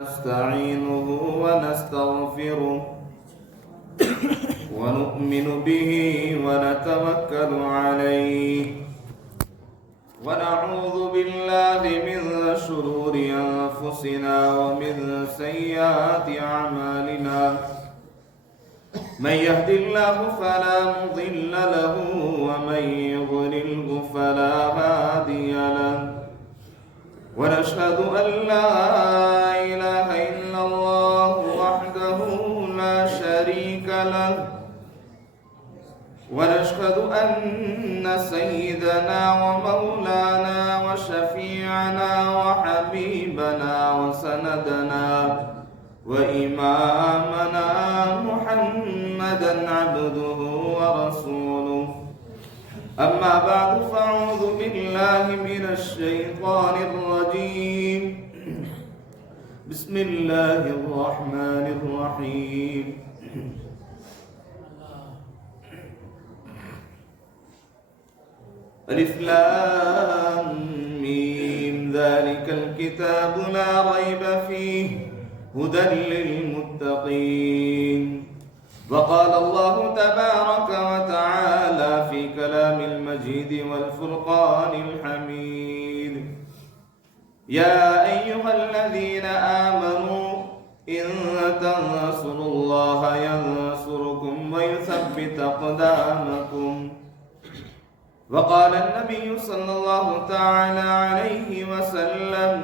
نستعينه ونستغفره ونؤمن به ونتوكل عليه ونعوذ بالله من شرور أنفسنا ومن سيئات أعمالنا من يهد الله فلا مضل له ومن يضلله فلا هادي له ونشهد أن لا إله إلا الله وحده لا شريك له ونشهد أن سيدنا ومولانا وشفيعنا وحبيبنا وسندنا وإمامنا محمدا عبده ورسوله أما بعد فأعوذ بالله من الشيطان الرجيم بسم الله الرحمن الرحيم ألف لام ميم ذلك الكتاب لا ريب فيه هدى للمتقين وقال الله تبارك وتعالى في كلام المجيد والفرقان الحميد يا أيها الذين آمنوا إن تنصروا الله ينصركم ويثبت أقدامكم وقال النبي صلى الله تعالى عليه وسلم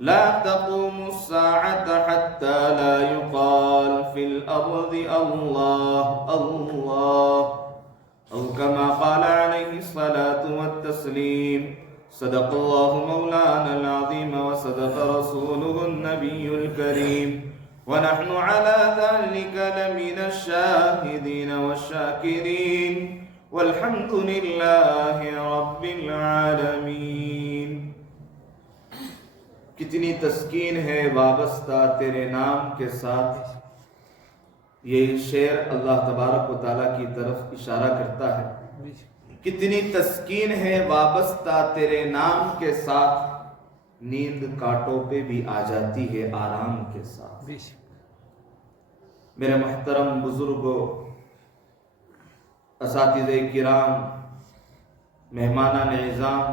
لا تقوم الساعة حتى لا يقال في الأرض الله الله أو كما قال عليه الصلاة والتسليم صدق الله مولانا العظيم وصدق رسوله النبي الكريم ونحن على ذلك لمن الشاهدين والشاكرين والحمد لله رب العالمین۔ کتنی تسکین ہے وابستہ تیرے نام کے ساتھ، یہ شعر اللہ تبارک و تعالیٰ کی طرف اشارہ کرتا ہے۔ کتنی تسکین ہے وابستہ تیرے نام کے ساتھ، نیند کاٹوں پہ بھی آ جاتی ہے آرام کے ساتھ۔ میرے محترم بزرگوں، اساتذہ کرام، مہمانان اعظام،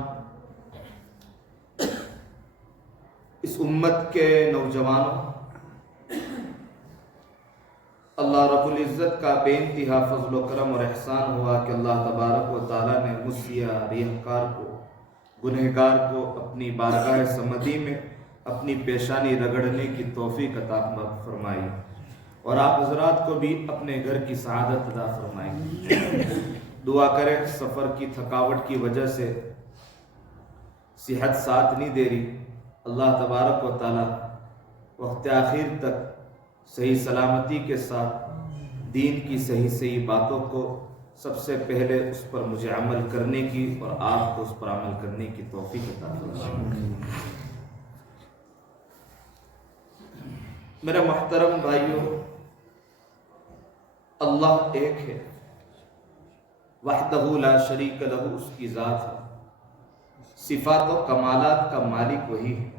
اس امت کے نوجوانوں، اللہ رب العزت کا بے انتہا فضل و کرم اور احسان ہوا کہ اللہ تبارک و تعالیٰ نے مسیح ریحکار کو، گنہگار کو اپنی بارگاہ سمدی میں اپنی پیشانی رگڑنے کی توفیق عطا فرمائی، اور آپ حضرات کو بھی اپنے گھر کی سعادت عطا فرمائی۔ دعا کریں سفر کی تھکاوٹ کی وجہ سے صحت ساتھ نہیں دے رہی، اللہ تبارک و تعالیٰ وقت آخر تک صحیح سلامتی کے ساتھ دین کی صحیح باتوں کو سب سے پہلے اس پر مجھے عمل کرنے کی اور آپ کو اس پر عمل کرنے کی توفیق عطا فرمائے۔ میرے محترم بھائیوں، اللہ ایک ہے، وحدہ لا شریک لہ، اس کی ذات ہے، صفات و کمالات کا مالک وہی ہے،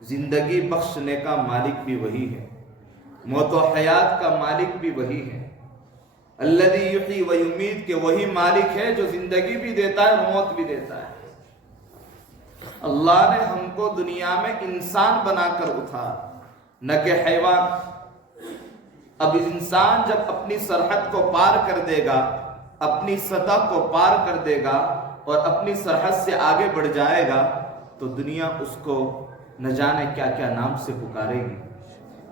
زندگی بخشنے کا مالک بھی وہی ہے، موت و حیات کا مالک بھی وہی ہے، الذی یحیی و یمیت، کہ وہی مالک ہے جو زندگی بھی دیتا ہے اور موت بھی دیتا ہے۔ اللہ نے ہم کو دنیا میں انسان بنا کر اٹھایا، نہ کہ حیوان۔ اب انسان جب اپنی سرحد کو پار کر دے گا، اپنی سطح کو پار کر دے گا اور اپنی سرحد سے آگے بڑھ جائے گا تو دنیا اس کو نہ جانے کیا کیا نام سے پکارے گی۔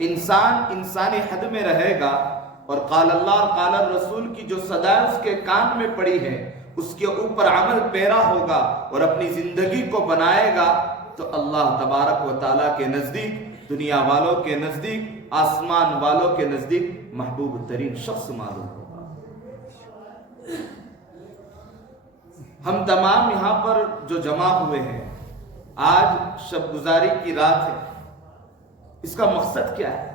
انسان انسانی حد میں رہے گا اور قال اللہ اور قال الرسول کی جو صدا اس کے کان میں پڑی ہے اس کے اوپر عمل پیرا ہوگا اور اپنی زندگی کو بنائے گا تو اللہ تبارک و تعالیٰ کے نزدیک، دنیا والوں کے نزدیک، آسمان والوں کے نزدیک محبوب ترین شخص معلوم ہوگا۔ ہم تمام یہاں پر جو جمع ہوئے ہیں، آج شب گزاری کی رات ہے، اس کا مقصد کیا ہے؟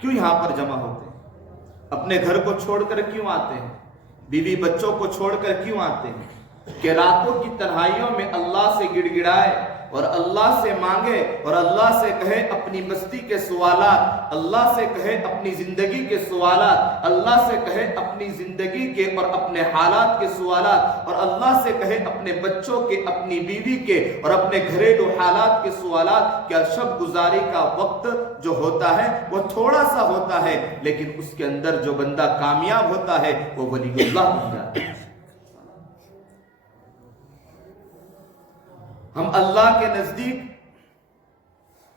کیوں یہاں پر جمع ہوتے ہیں؟ اپنے گھر کو چھوڑ کر کیوں آتے ہیں؟ بیوی بچوں کو چھوڑ کر کیوں آتے ہیں؟ کہ راتوں کی تنہائیوں میں اللہ سے گڑ گڑائے اور اللہ سے مانگے اور اللہ سے کہے اپنی بستی کے سوالات، اللہ سے کہے اپنی زندگی کے سوالات، اللہ سے کہے اپنی زندگی کے اور اپنے حالات کے سوالات، اور اللہ سے کہے اپنے بچوں کے، اپنی بیوی کے اور اپنے گھریلو حالات کے سوالات. کیا شب گزاری کا وقت جو ہوتا ہے وہ تھوڑا سا ہوتا ہے، لیکن اس کے اندر جو بندہ کامیاب ہوتا ہے وہ ولی اللہ بن جاتا ہے. ہم اللہ کے نزدیک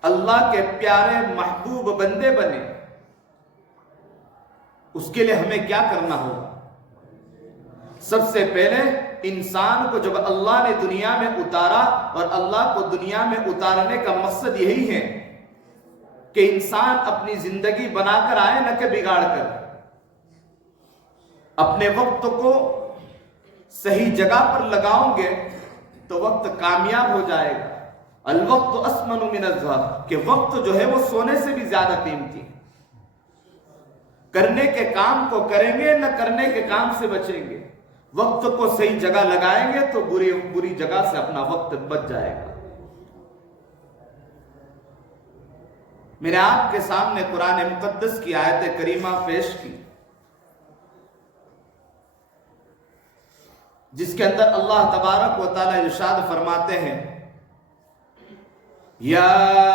اللہ کے پیارے محبوب بندے بنے، اس کے لیے ہمیں کیا کرنا ہوگا؟ سب سے پہلے انسان کو جب اللہ نے دنیا میں اتارا، اور اللہ کو دنیا میں اتارنے کا مقصد یہی ہے کہ انسان اپنی زندگی بنا کر آئے، نہ کہ بگاڑ کر. اپنے وقت کو صحیح جگہ پر لگاؤں گے تو وقت کامیاب ہو جائے گا. الوقت اسمن من الذهب، کہ وقت جو ہے وہ سونے سے بھی زیادہ قیمتی ہے. کرنے کے کام کو کریں گے، نہ کرنے کے کام سے بچیں گے. وقت کو صحیح جگہ لگائیں گے تو بری جگہ سے اپنا وقت بچ جائے گا. میں نے آپ کے سامنے قرآن مقدس کی آیت کریمہ پیش کی، جس کے اندر اللہ تبارک و تعالی ارشاد فرماتے ہیں، یا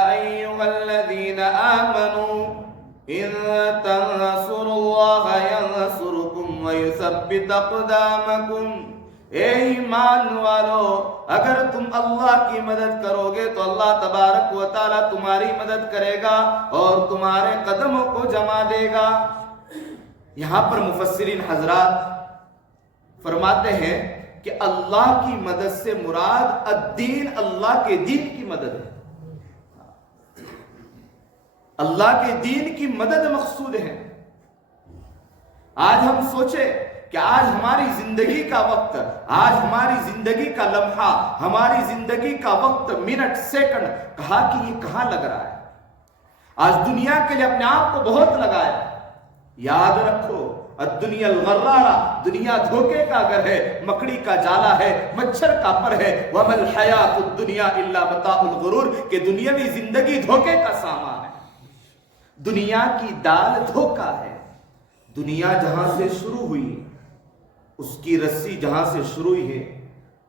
ایھا الذین آمنوا ان تنصروا اللہ ینصرکم ویثبت اقدامکم. اے ایمان والو، اگر تم اللہ کی مدد کرو گے تو اللہ تبارک و تعالی تمہاری مدد کرے گا اور تمہارے قدموں کو جما دے گا. یہاں پر مفسرین حضرات فرماتے ہیں کہ اللہ کی مدد سے مراد الدین، اللہ کے دین کی مدد ہے. اللہ کے دین کی مدد مقصود ہے. آج ہم سوچے کہ آج ہماری زندگی کا وقت، آج ہماری زندگی کا لمحہ، ہماری زندگی کا وقت، منٹ، سیکنڈ، کہا کہ یہ کہاں لگ رہا ہے. آج دنیا کے لیے اپنے آپ کو بہت لگایا. یاد رکھو الدنیا الغرارہ، دنیا دھوکے کا گھر ہے، مکڑی کا جالا ہے، مچھر کا پر ہے. وَمَا الْحَيَاةُ الدُّنْيَا إِلَّا مَتَاعُ الْغُرُورِ، کہ دنیاوی زندگی دھوکے کا سامان ہے. دنیا کی دال دھوکا ہے. دنیا جہاں سے شروع ہوئی، اس کی رسی جہاں سے شروع ہوئی ہے،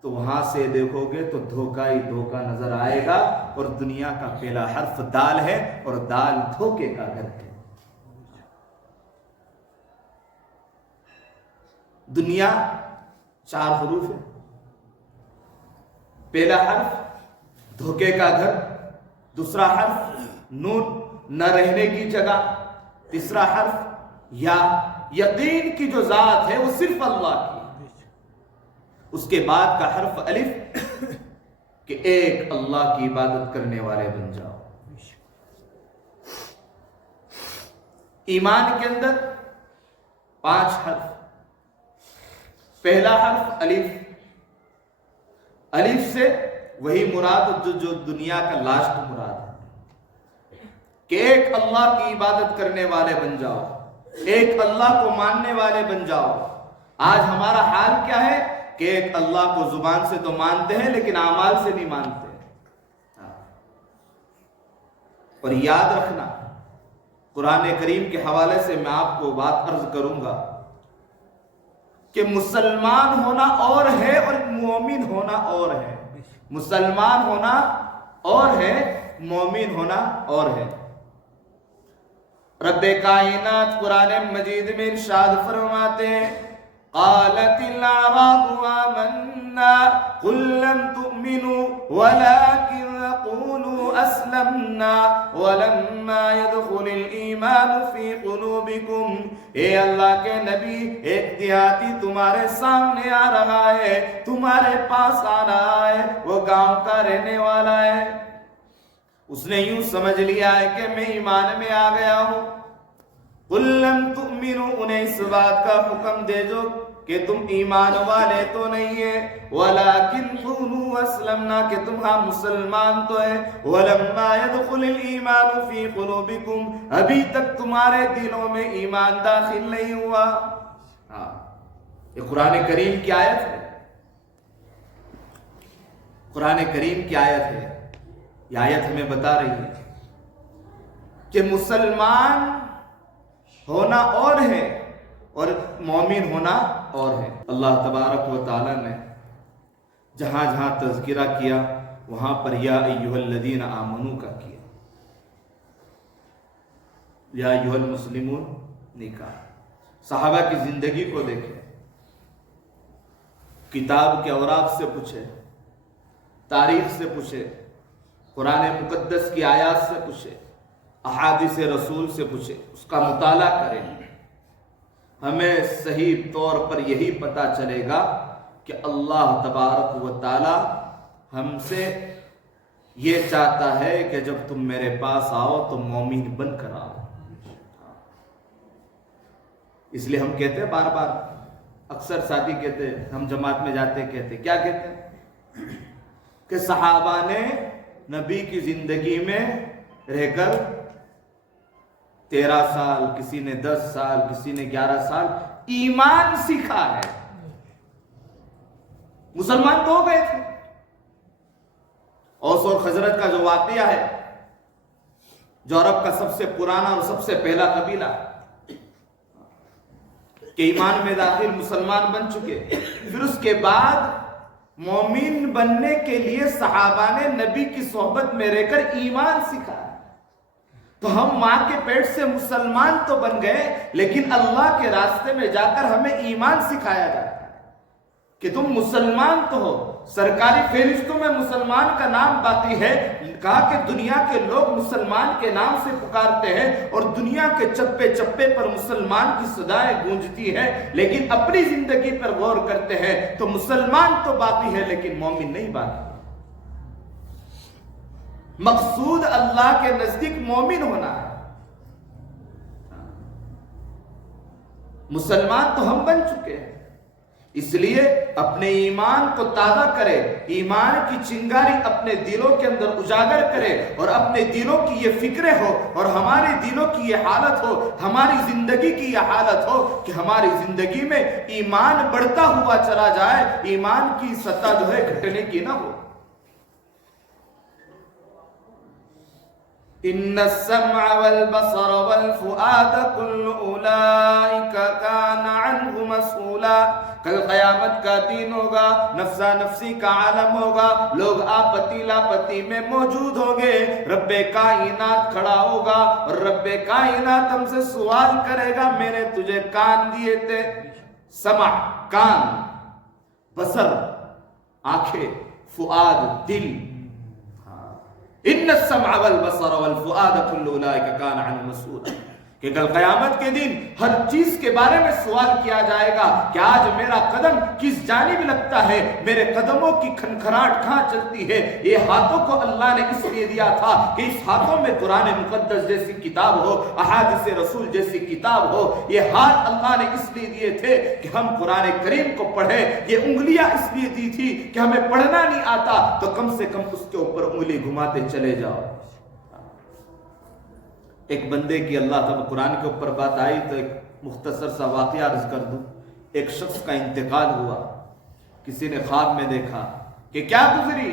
تو وہاں سے دیکھو گے تو دھوکا ہی دھوکا نظر آئے گا. اور دنیا کا پہلا حرف دال ہے، اور دال دھوکے کا گھر ہے. دنیا 4 حروف ہے. پہلا حرف دھوکے کا گھر، دوسرا حرف نون، نہ رہنے کی جگہ، تیسرا حرف یا، یقین کی جو ذات ہے وہ صرف اللہ کی. اس کے بعد کا حرف الف، کہ ایک اللہ کی عبادت کرنے والے بن جاؤ. ایمان کے اندر 5 حرف. پہلا حرف الف. الف سے وہی مراد جو دنیا کا لاسٹ مراد ہے، کہ ایک اللہ کی عبادت کرنے والے بن جاؤ، ایک اللہ کو ماننے والے بن جاؤ. آج ہمارا حال کیا ہے کہ ایک اللہ کو زبان سے تو مانتے ہیں لیکن اعمال سے نہیں مانتے. اور یاد رکھنا، قرآن کریم کے حوالے سے میں آپ کو بات عرض کروں گا کہ مسلمان ہونا اور ہے اور مومن ہونا اور ہے. مسلمان ہونا اور ہے، مومن ہونا اور ہے. رب کائنات قرآن مجید میں ارشاد فرماتے ہیں، قالت الاعراب آمنا قل لم تؤمنوا ولكن قولوا اسلمنا ولما يدخل الايمان في قلوبكم. اے اللہ کے نبی، ایک دیہاتی تمہارے سامنے آ رہا ہے، تمہارے پاس آ رہا ہے، وہ گاؤں کا رہنے والا ہے. اس نے یوں سمجھ لیا ہے کہ میں ایمان میں آ گیا ہوں. قل لم تؤمنوا، انہیں اس بات کا حکم دے جو کہ تم ایمان والے تو نہیں ہے، ولیکن قولوا اسلمنا، کہ تم ہاں مسلمان تو ہے. ولما يدخل الايمان في قلوبكم، ابھی تک تمہارے دلوں میں ایمان داخل نہیں ہوا. یہ قرآن کریم کی آیت ہے، قرآن کریم کی آیت ہے. یہ آیت ہمیں بتا رہی ہے کہ مسلمان ہونا اور ہے اور مومن ہونا اور ہے۔ اللہ تبارک و تعالی نے جہاں جہاں تذکرہ کیا وہاں پر یا ایھا الذین آمنوا کا کیا، یا ایھا المسلمون نہیں کہا۔ صحابہ کی زندگی کو دیکھیں، کتاب کے اوراق سے پوچھے، تاریخ سے پوچھے، قرآن مقدس کی آیات سے پوچھے، احادیث رسول سے پوچھے، اس کا مطالعہ کریں، ہمیں صحیح طور پر یہی پتہ چلے گا کہ اللہ تبارک و تعالی ہم سے یہ چاہتا ہے کہ جب تم میرے پاس آؤ تو مومن بن کر آؤ۔ اس لیے ہم کہتے ہیں بار بار، اکثر ساتھی کہتے ہیں، ہم جماعت میں جاتے ہیں، کہتے ہیں، کیا کہتے ہیں کہ صحابہ نے نبی کی زندگی میں رہ کر 13 سال، کسی نے 10 سال، کسی نے 11 سال ایمان سیکھا ہے۔ مسلمان تو ہو گئے تھے۔ اوس اور خزرج کا جو واقعہ ہے، جو عرب کا سب سے پرانا اور سب سے پہلا قبیلہ کہ ایمان میں داخل مسلمان بن چکے، پھر اس کے بعد مومن بننے کے لیے صحابہ نے نبی کی صحبت میں رہ کر ایمان سیکھا۔ تو ہم ماں کے پیٹ سے مسلمان تو بن گئے، لیکن اللہ کے راستے میں جا کر ہمیں ایمان سکھایا جاتا ہے کہ تم مسلمان تو ہو۔ سرکاری فہرستوں میں مسلمان کا نام باقی ہے، کہا کہ دنیا کے لوگ مسلمان کے نام سے پکارتے ہیں اور دنیا کے چپے چپے پر مسلمان کی صدائیں گونجتی ہیں، لیکن اپنی زندگی پر غور کرتے ہیں تو مسلمان تو باقی ہے لیکن مومن نہیں باقی۔ مقصود اللہ کے نزدیک مومن ہونا ہے۔ مسلمان تو ہم بن چکے ہیں، اس لیے اپنے ایمان کو تازہ کرے، ایمان کی چنگاری اپنے دلوں کے اندر اجاگر کرے اور اپنے دلوں کی یہ فکریں ہو اور ہمارے دلوں کی یہ حالت ہو، ہماری زندگی کی یہ حالت ہو کہ ہماری زندگی میں ایمان بڑھتا ہوا چلا جائے، ایمان کی سطح جو ہے گھٹنے کی نہ ہو۔ ان السمع والبصر والفؤاد كل اولئک کان عنہ مسئولا۔ کل قیامت کا دن ہوگا، نفسا نفسی کا عالم ہوگا، لوگ آپتی لاپتی میں موجود ہوں گے، رب کائنات کھڑا ہوگا اور رب کائنات ہم سے سوال کرے گا، میں نے تجھے کان دیے تھے، سمع کان، بصر آنکھیں، فؤاد دل۔ ان السمع والبصر والفؤاد كل اولئک کان عنہ مسئولا، کہ کل قیامت کے دن ہر چیز کے بارے میں سوال کیا جائے گا کہ آج میرا قدم کس جانب لگتا ہے، میرے قدموں کی کھنکھراہٹ کہاں چلتی ہے۔ یہ ہاتھوں کو اللہ نے اس لیے دیا تھا کہ اس ہاتھوں میں قرآن مقدس جیسی کتاب ہو، احادیث رسول جیسی کتاب ہو۔ یہ ہاتھ اللہ نے اس لیے دیے تھے کہ ہم قرآن کریم کو پڑھیں، یہ انگلیاں اس لیے دی تھی کہ ہمیں پڑھنا نہیں آتا تو کم سے کم اس کے اوپر انگلی گھماتے چلے جاؤ۔ ایک بندے کی اللہ تعالیٰ قرآن کے اوپر بات آئی تو ایک مختصر سا واقعہ عرض کر دوں۔ ایک شخص کا انتقال ہوا، کسی نے خواب میں دیکھا کہ کیا گزری،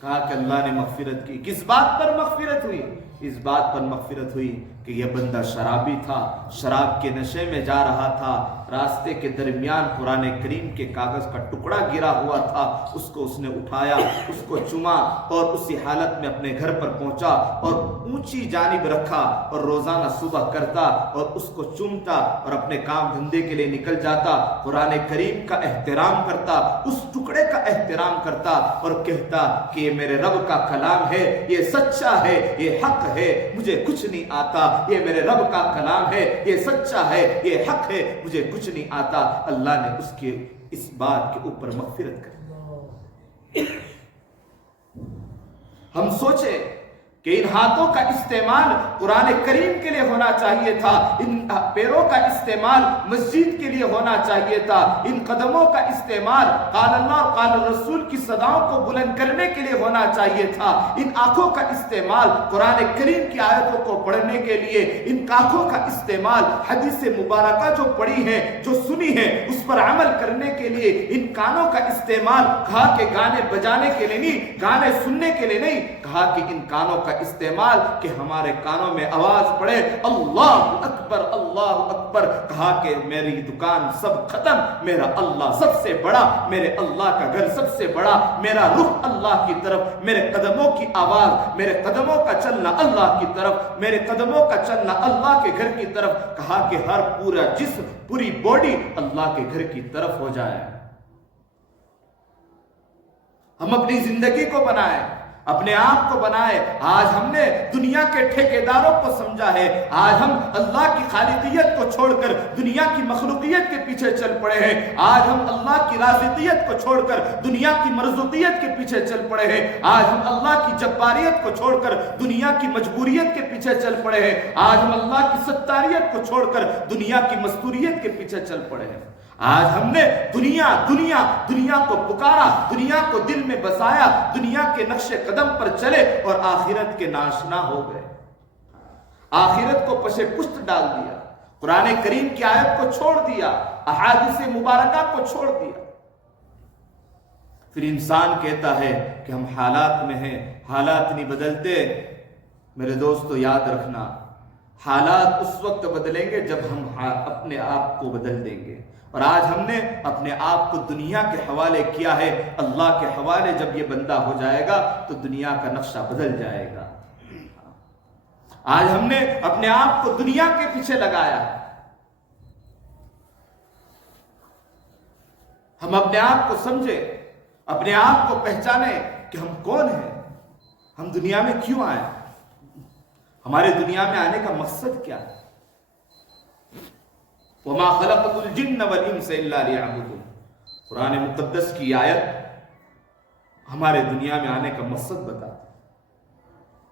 کہا کہ اللہ نے مغفرت کی۔ کس بات پر مغفرت ہوئی؟ اس بات پر مغفرت ہوئی کہ یہ بندہ شرابی تھا، شراب کے نشے میں جا رہا تھا، راستے کے درمیان قرآن کریم کے کاغذ کا ٹکڑا گرا ہوا تھا، اس کو اس نے اٹھایا، اس کو چوما اور اسی حالت میں اپنے گھر پر پہنچا اور اونچی جانب رکھا اور روزانہ صبح کرتا اور اس کو چومتا اور اپنے کام دھندے کے لیے نکل جاتا، قرآن کریم کا احترام کرتا، اس ٹکڑے کا احترام کرتا اور کہتا کہ یہ میرے رب کا کلام ہے، یہ سچا ہے، یہ حق ہے، مجھے کچھ نہیں آتا، یہ میرے رب کا کلام ہے، یہ سچا ہے، یہ حق ہے، مجھے کچھ نہیں آتا۔ اللہ نے اس کے اس بات کے اوپر مغفرت کر۔ ہم سوچے کہ ان ہاتھوں کا استعمال قرآن کریم کے لیے ہونا چاہیے تھا، ان پیروں کا استعمال مسجد کے لیے ہونا چاہیے تھا، ان قدموں کا استعمال قال اللہ اور قال رسول کی صداؤں کو بلند کرنے کے لیے ہونا چاہیے تھا، ان آنکھوں کا استعمال قرآن کریم کی آیتوں کو پڑھنے کے لیے، ان آنکھوں کا استعمال حدیث مبارکہ جو پڑھی ہے، جو سنی ہے، اس پر عمل کرنے کے لیے، ان کانوں کا استعمال کہا کہ گانے بجانے کے لیے نہیں، گانے سننے کے لیے نہیں، کہا کہ ان کانوں کا استعمال کہ ہمارے کانوں میں آواز پڑے اللہ اکبر اللہ اکبر، کہا کہ میری دکان سب ختم، میرا اللہ سب سے بڑا، میرے اللہ کا گھر سب سے بڑا، میرا رخ اللہ کی طرف، میرے قدموں کی آواز، میرے قدموں کا چلنا اللہ کی طرف، میرے قدموں کا چلنا اللہ کے گھر کی طرف، کہا کہ ہر پورا جسم، پوری باڈی اللہ کے گھر کی طرف ہو جائے۔ ہم اپنی زندگی کو بنائیں، اپنے آپ کو بنائے۔ آج ہم نے دنیا کے ٹھیکیداروں کو سمجھا ہے، آج ہم اللہ کی خالقیت کو چھوڑ کر دنیا کی مخلوقیت کے پیچھے چل پڑے ہیں، آج ہم اللہ کی رازقیت کو چھوڑ کر دنیا کی مرزوقیت کے پیچھے چل پڑے ہیں، آج ہم اللہ کی جباریت کو چھوڑ کر دنیا کی مجبوریت کے پیچھے چل پڑے ہیں، آج ہم اللہ کی ستاریت کو چھوڑ کر دنیا کی مستوریت کے پیچھے چل پڑے ہیں۔ آج ہم نے دنیا دنیا دنیا کو پکارا، دنیا کو دل میں بسایا، دنیا کے نقش قدم پر چلے اور آخرت کے ناشنا ہو گئے، آخرت کو پشے پشت ڈال دیا، قرآن کریم کی آیت کو چھوڑ دیا، احادیث مبارکہ کو چھوڑ دیا۔ پھر انسان کہتا ہے کہ ہم حالات میں ہیں، حالات نہیں بدلتے۔ میرے دوستو یاد رکھنا، حالات اس وقت بدلیں گے جب ہم اپنے آپ کو بدل دیں گے، اور آج ہم نے اپنے آپ کو دنیا کے حوالے کیا ہے۔ اللہ کے حوالے جب یہ بندہ ہو جائے گا تو دنیا کا نقشہ بدل جائے گا۔ آج ہم نے اپنے آپ کو دنیا کے پیچھے لگایا، ہم اپنے آپ کو سمجھے، اپنے آپ کو پہچانے کہ ہم کون ہیں، ہم دنیا میں کیوں آئے، ہمارے دنیا میں آنے کا مقصد کیا ہے۔ وَمَا خَلَقْتُ الْجِنَّ وَالْإِنسَ إِلَّا لِيَعْبُدُونِ، قرآن مقدس کی آیت ہمارے دنیا میں آنے کا مقصد بتاتی ہے،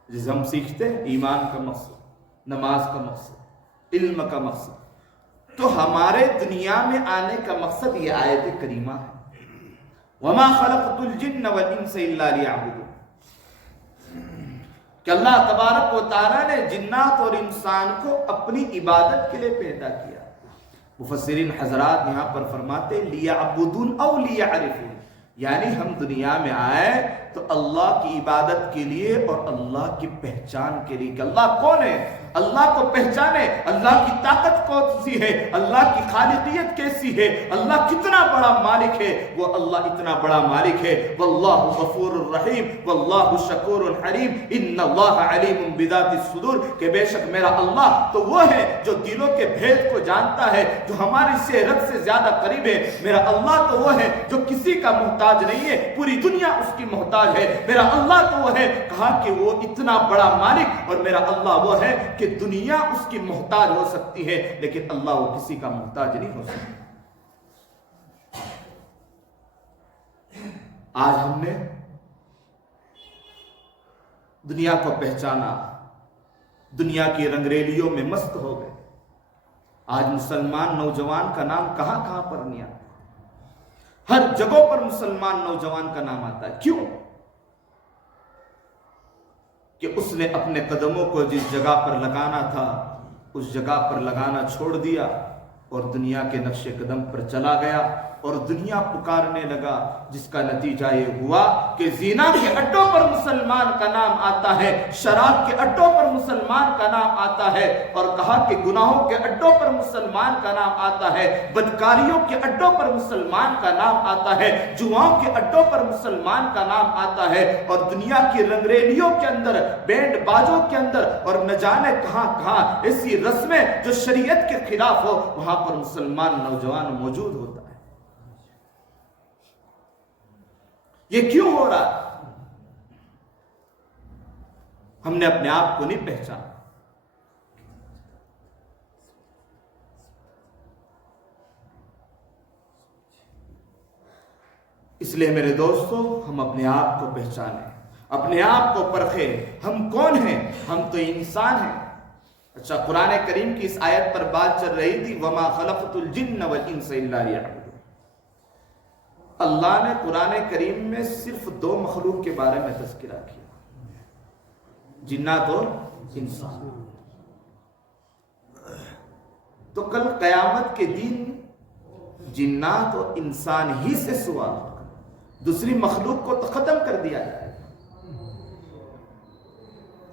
جسے ہم سیکھتے ہیں ایمان کا مقصد، نماز کا مقصد، علم کا مقصد، تو ہمارے دنیا میں آنے کا مقصد یہ آیت کریمہ ہے۔ وَمَا خَلَقْتُ الْجِنَّ وَالْإِنسَ إِلَّا لِيَعْبُدُونِ، کہ اللہ تبارک و تعالیٰ نے جنات اور انسان کو اپنی عبادت کے لیے پیدا کیا۔ مفسرین حضرات یہاں پر فرماتے لیعبدون او لیعرفون، یعنی ہم دنیا میں آئے تو اللہ کی عبادت کے لیے اور اللہ کی پہچان کے لیے کہ اللہ کون ہے، اللہ کو پہچانے، اللہ کی طاقت کون سی ہے، اللہ کی خالقیت کیسی ہے، اللہ کتنا بڑا مالک ہے، وہ اللہ اتنا بڑا مالک ہے۔ واللہ غفور الرحیم واللہ شکور حلیم، ان اللہ علیم بذات الصدور، کہ بے شک میرا اللہ تو وہ ہے جو دلوں کے بھید کو جانتا ہے، جو ہماری سے رب سے زیادہ قریب ہے۔ میرا اللہ تو وہ ہے جو کسی کا محتاج نہیں ہے، پوری دنیا اس کی محتاج ہے۔ میرا اللہ تو وہ ہے، کہا کہ وہ اتنا بڑا مالک، اور میرا اللہ وہ ہے کہ دنیا اس کی محتاج ہو سکتی ہے لیکن اللہ وہ کسی کا محتاج نہیں ہو سکتا۔ آج ہم نے دنیا کو پہچانا، دنیا کی رنگریلیوں میں مست ہو گئے۔ آج مسلمان نوجوان کا نام کہاں کہاں پر نہیں آتا، ہر جگہ پر مسلمان نوجوان کا نام آتا ہے۔ کیوں؟ کہ اس نے اپنے قدموں کو جس جگہ پر لگانا تھا اس جگہ پر لگانا چھوڑ دیا اور دنیا کے نقش قدم پر چلا گیا، اور دنیا پکارنے لگا، جس کا نتیجہ یہ ہوا کہ زنا کے اڈوں پر مسلمان کا نام آتا ہے، شراب کے اڈوں پر مسلمان کا نام آتا ہے، اور کہا کہ گناہوں کے اڈوں پر مسلمان کا نام آتا ہے، بدکاریوں کے اڈوں پر مسلمان کا نام آتا ہے، جواؤں کے اڈوں پر مسلمان کا نام آتا ہے، اور دنیا کی رنگریلیوں کے اندر، بینڈ بازوں کے اندر، اور نہ جانے کہاں کہاں ایسی رسمیں جو شریعت کے خلاف ہو، وہاں پر مسلمان نوجوان موجود ہوتا ہے۔ یہ کیوں ہو رہا؟ ہم نے اپنے آپ کو نہیں پہچانا۔ اس لیے میرے دوستو، ہم اپنے آپ کو پہچانیں، اپنے آپ کو پرکھے، ہم کون ہیں؟ ہم تو انسان ہیں۔ اچھا، قرآن کریم کی اس آیت پر بات چل رہی تھی، وَمَا خَلَقْتُ الْجِنَّ وَالْإِنسَ إِلَّا لِيَعْبُدُونِ۔ اللہ نے قرآن کریم میں صرف 2 مخلوق کے بارے میں تذکرہ کیا، جنات اور انسان۔ تو کل قیامت کے دن جنات اور انسان ہی سے سوال ہوگا، دوسری مخلوق کو تو ختم کر دیا جائے۔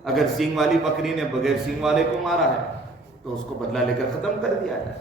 اگر سینگ والی بکری نے بغیر سینگ والے کو مارا ہے تو اس کو بدلہ لے کر ختم کر دیا جائے،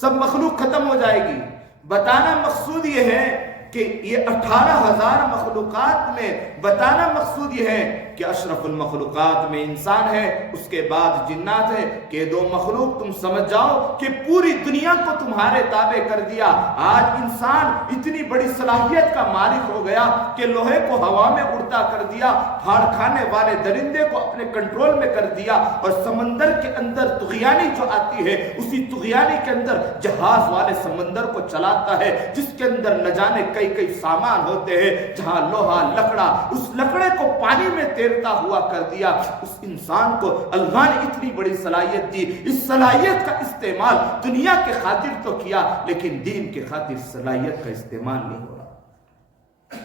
سب مخلوق ختم ہو جائے گی۔ بتانا مقصود یہ ہے کہ یہ 18,000 مخلوقات میں بتانا مقصود یہ ہے کہ اشرف المخلوقات میں انسان ہے، اس کے بعد جنات ہے، کہ 2 مخلوق تم سمجھ جاؤ کہ پوری دنیا کو تمہارے تابع کر دیا۔ آج انسان اتنی بڑی صلاحیت کا مالک ہو گیا کہ لوہے کو ہوا میں اڑتا کر دیا، پھاڑ کھانے والے درندے کو اپنے کنٹرول میں کر دیا، اور سمندر کے اندر طغیانی جو آتی ہے، اسی طغیانی کے اندر جہاز والے سمندر کو چلاتا ہے، جس کے اندر نہ جانے کئی سامان ہوتے ہیں، جہاں لوہا لکڑا، اس لکڑے کو پانی میں تیرتا ہوا کر دیا۔ اس انسان کو اللہ نے اتنی بڑی صلاحیت دی، اس صلاحیت کا استعمال دنیا کے خاطر تو کیا، لیکن دین کے خاطر صلاحیت کا استعمال نہیں ہو رہا۔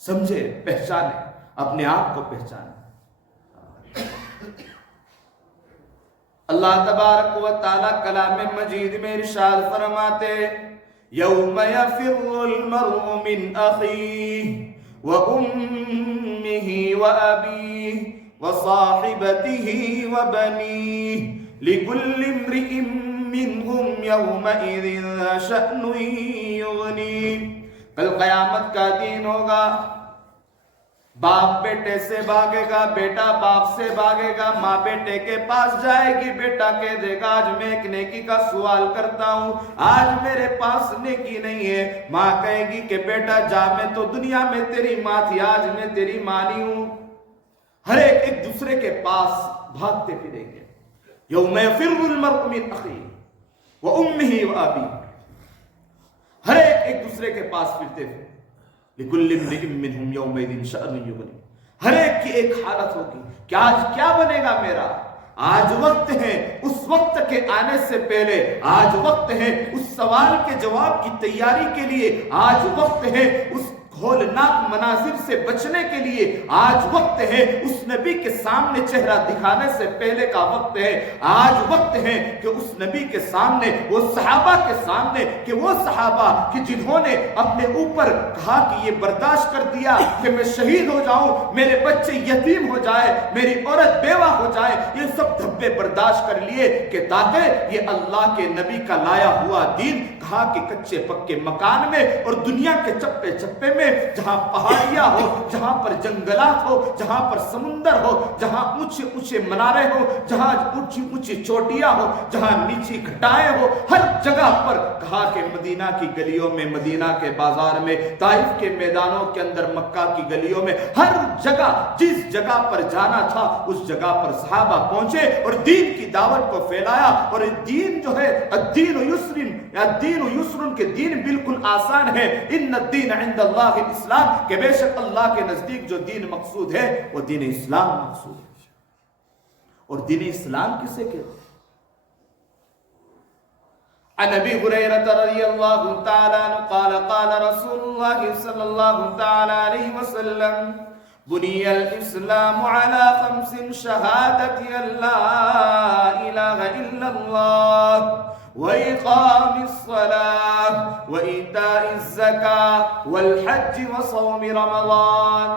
سمجھے، پہچانے، اپنے آپ کو پہچانے۔ اللہ تبارک و تعالی کلام مجید میں ارشاد فرماتے، یوم یفر المرء من اخیہ وامہ وابیہ وصاحبتہ وبنیہ لکل امرئ منہم یومئذ شأن یغنیہ۔ کل قیامت کا دن ہوگا، باپ بیٹے سے بھاگے گا، بیٹا باپ سے بھاگے گا، ماں بیٹے کے پاس جائے گی، بیٹا کہہ دے گا آج میں ایک نیکی کا سوال کرتا ہوں، آج میرے پاس نیکی نہیں ہے۔ ماں کہے گی کہ بیٹا جا، میں تو دنیا میں تیری ماں تھی، آج میں تیری ماں نہیں ہوں۔ ہر ایک دوسرے کے پاس بھاگتے پھریں گے۔ یوم یفر المرء من اخیہ وامہ وابیہ، ہر ایک دوسرے کے پاس پھرتے تھے۔ لِكُلِّ امْرِئٍ مِّنْهُمْ يَوْمَئِذٍ شَأْنٌ يُغْنِيهِ، ہر ایک کی ایک حالت ہوگی کہ آج کیا بنے گا میرا۔ آج وقت ہے اس وقت کے آنے سے پہلے، آج وقت ہے اس سوال کے جواب کی تیاری کے لیے، آج وقت ہے اس ہولناک مناظر سے بچنے کے لیے، آج وقت ہے اس نبی کے سامنے چہرہ دکھانے سے پہلے کا وقت ہے، آج وقت ہے کہ اس نبی کے سامنے، وہ صحابہ کے سامنے، کہ وہ صحابہ کہ جنہوں نے اپنے اوپر کہا کہ یہ برداشت کر دیا کہ میں شہید ہو جاؤں، میرے بچے یتیم ہو جائے، میری عورت بیوہ ہو جائے، یہ سب دھبے برداشت کر لیے کہ تاکہ یہ اللہ کے نبی کا لایا ہوا دین، کہا کہ کچے پکے مکان میں اور دنیا کے چپے چپے میں، جہاں پہاڑیاں ہو، جہاں پر جنگلات ہو، جہاں پر سمندر ہو، جہاں اونچے اونچے منارے ہو، جہاں اونچی اونچی چوٹیاں ہو، جہاں نیچی گھٹائیں ہو، ہر جگہ پر کہا کہ مدینہ کی گلیوں میں، مدینہ کے بازار میں، طائف کے میدانوں کے اندر، مکہ کی گلیوں میں، ہر جگہ جس جگہ پر جانا تھا اس جگہ پر صحابہ پہنچے اور دین کی دعوت کو پھیلایا۔ اور دین جو ہے الدین یسر، الدین یسر، کے دین بالکل آسان ہے، ان الدین عند اللہ الاسلام، کہ بے شک اللہ کے نزدیک جو دین مقصود ہے وہ دین اسلام مقصود ہے۔ اور دین اسلام کسے کہتے ہیں؟ عن ابی ہریرہ رضی اللہ تعالی عنہ قال قال رسول اللہ صلی اللہ تعالی علیہ وسلم بنی الاسلام علی 5 شہادت ان لا الہ الا اللہ وإقام الصلاة وإيتاء الزكاة والحج وصوم رمضان۔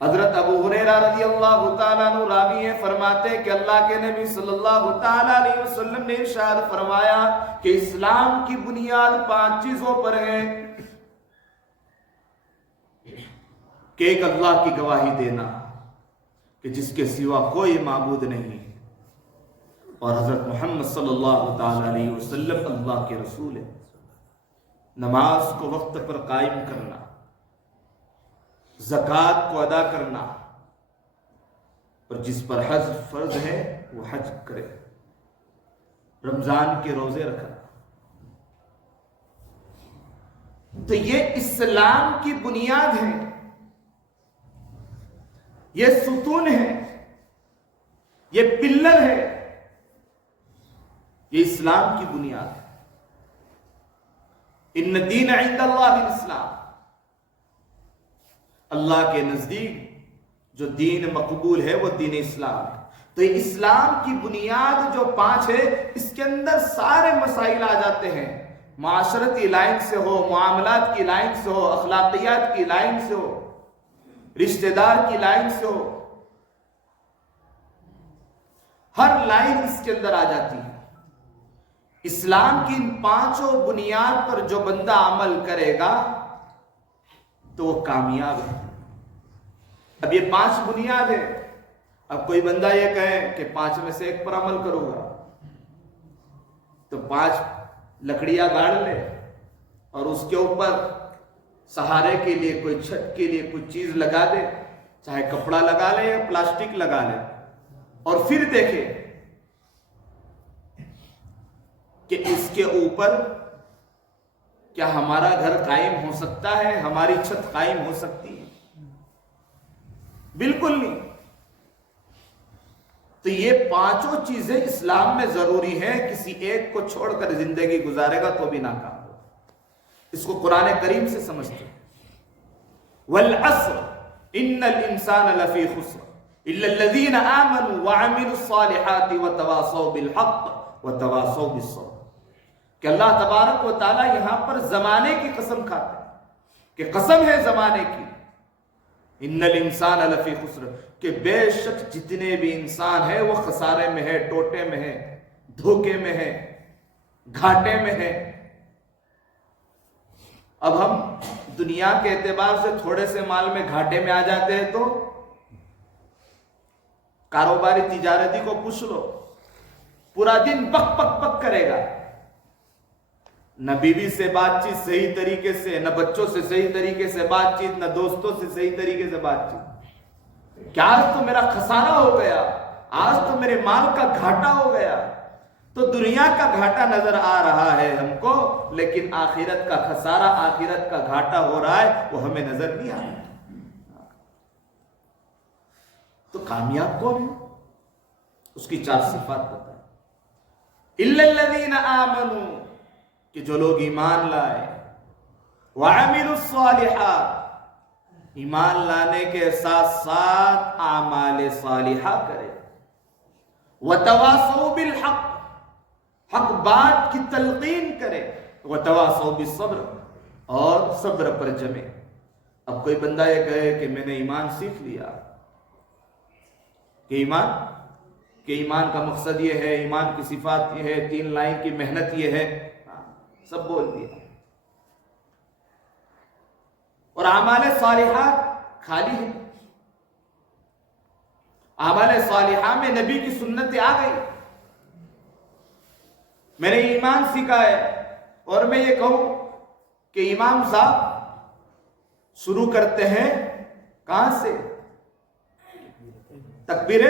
حضرت ابو ہریرہ رضی اللہ تعالیٰ عنہ راوی ہیں، فرماتے کہ اللہ کے نبی صلی اللہ تعالیٰ علیہ وسلم نے ارشاد فرمایا کہ اسلام کی بنیاد 5 چیزوں پر ہے، کہ ایک اللہ کی گواہی دینا کہ جس کے سوا کوئی معبود نہیں، اور حضرت محمد صلی اللہ تعالیٰ علیہ وسلم اللہ کے رسول ہے، نماز کو وقت پر قائم کرنا، زکوٰۃ کو ادا کرنا، اور جس پر حج فرض ہے وہ حج کرے، رمضان کے روزے رکھنا۔ تو یہ اسلام کی بنیاد ہے، یہ ستون ہے، یہ پلر ہے، یہ اسلام کی بنیاد ہے۔ ان الدین عند اللہ الاسلام، اللہ کے نزدیک جو دین مقبول ہے وہ دین اسلام ہے۔ تو اسلام کی بنیاد جو 5 ہے، اس کے اندر سارے مسائل آ جاتے ہیں، معاشرتی لائن سے ہو، معاملات کی لائن سے ہو، اخلاقیات کی لائن سے ہو، رشتہ دار کی لائن سے ہو، ہر لائن اس کے اندر آ جاتی ہے۔ اسلام کی ان 5 بنیاد پر جو بندہ عمل کرے گا تو وہ کامیاب ہے۔ اب یہ 5 بنیاد ہے، اب کوئی بندہ یہ کہے کہ 5 میں سے ایک پر عمل کروں گا، تو 5 لکڑیاں گاڑ لے اور اس کے اوپر سہارے کے لیے، کوئی چھت کے لیے کوئی چیز لگا دے، چاہے کپڑا لگا لے یا پلاسٹک لگا لے، اور پھر دیکھے کہ اس کے اوپر کیا ہمارا گھر قائم ہو سکتا ہے، ہماری چھت قائم ہو سکتی ہے؟ بالکل نہیں۔ تو یہ 5 چیزیں اسلام میں ضروری ہیں، کسی ایک کو چھوڑ کر زندگی گزارے گا تو بھی ناکام ہوگا۔ اس کو قرآن کریم سے سمجھتے ہیں۔ والعصر ان الانسان لفی خسر الا الذین آمنوا وعملوا الصالحات وتواصوا بالحق وتواصوا بالصبر، کہ اللہ تبارک و تعالی یہاں پر زمانے کی قسم کھاتے ہیں، کہ قسم ہے زمانے کی، ان الانسان لفی خسر، کہ بے شک جتنے بھی انسان ہیں وہ خسارے میں ہے، ٹوٹے میں ہے، دھوکے میں ہے، گھاٹے میں ہے۔ اب ہم دنیا کے اعتبار سے تھوڑے سے مال میں گھاٹے میں آ جاتے ہیں تو کاروباری تجارتی کو پوچھ لو، پورا دن پک پک پک کرے گا، نہ بیوی سے بات چیت صحیح طریقے سے، نہ بچوں سے صحیح طریقے سے بات چیت، نہ دوستوں سے صحیح طریقے سے بات چیت، کہ آج تو میرا خسارہ ہو گیا، آج تو میرے مال کا گھاٹا ہو گیا۔ تو دنیا کا گھاٹا نظر آ رہا ہے ہم کو، لیکن آخرت کا خسارہ، آخرت کا گھاٹا ہو رہا ہے، وہ ہمیں نظر نہیں آ رہا۔ تو کامیاب کون ہے؟ اس کی 4 صفات بتائیں۔ الا الذین آمنوا، کہ جو لوگ ایمان لائے، وعملوا الصالحات، ایمان لانے کے ساتھ ساتھ اعمال صالحہ کرے، وتواصوا بالحق، حق بات کی تلقین کرے، وتواصوا بالصبر، اور صبر پر جمے۔ اب کوئی بندہ یہ کہے کہ میں نے ایمان سیکھ لیا، کہ ایمان کا مقصد یہ ہے، ایمان کی صفات یہ ہے، 3 لائن کی محنت یہ ہے، سب بول دیا، اور اعمال صالحات خالی ہے۔ اعمال صالحہ میں نبی کی سنتیں آ گئی، میں نے ایمان سیکھا ہے، اور میں یہ کہوں کہ امام صاحب شروع کرتے ہیں کہاں سے؟ تکبیر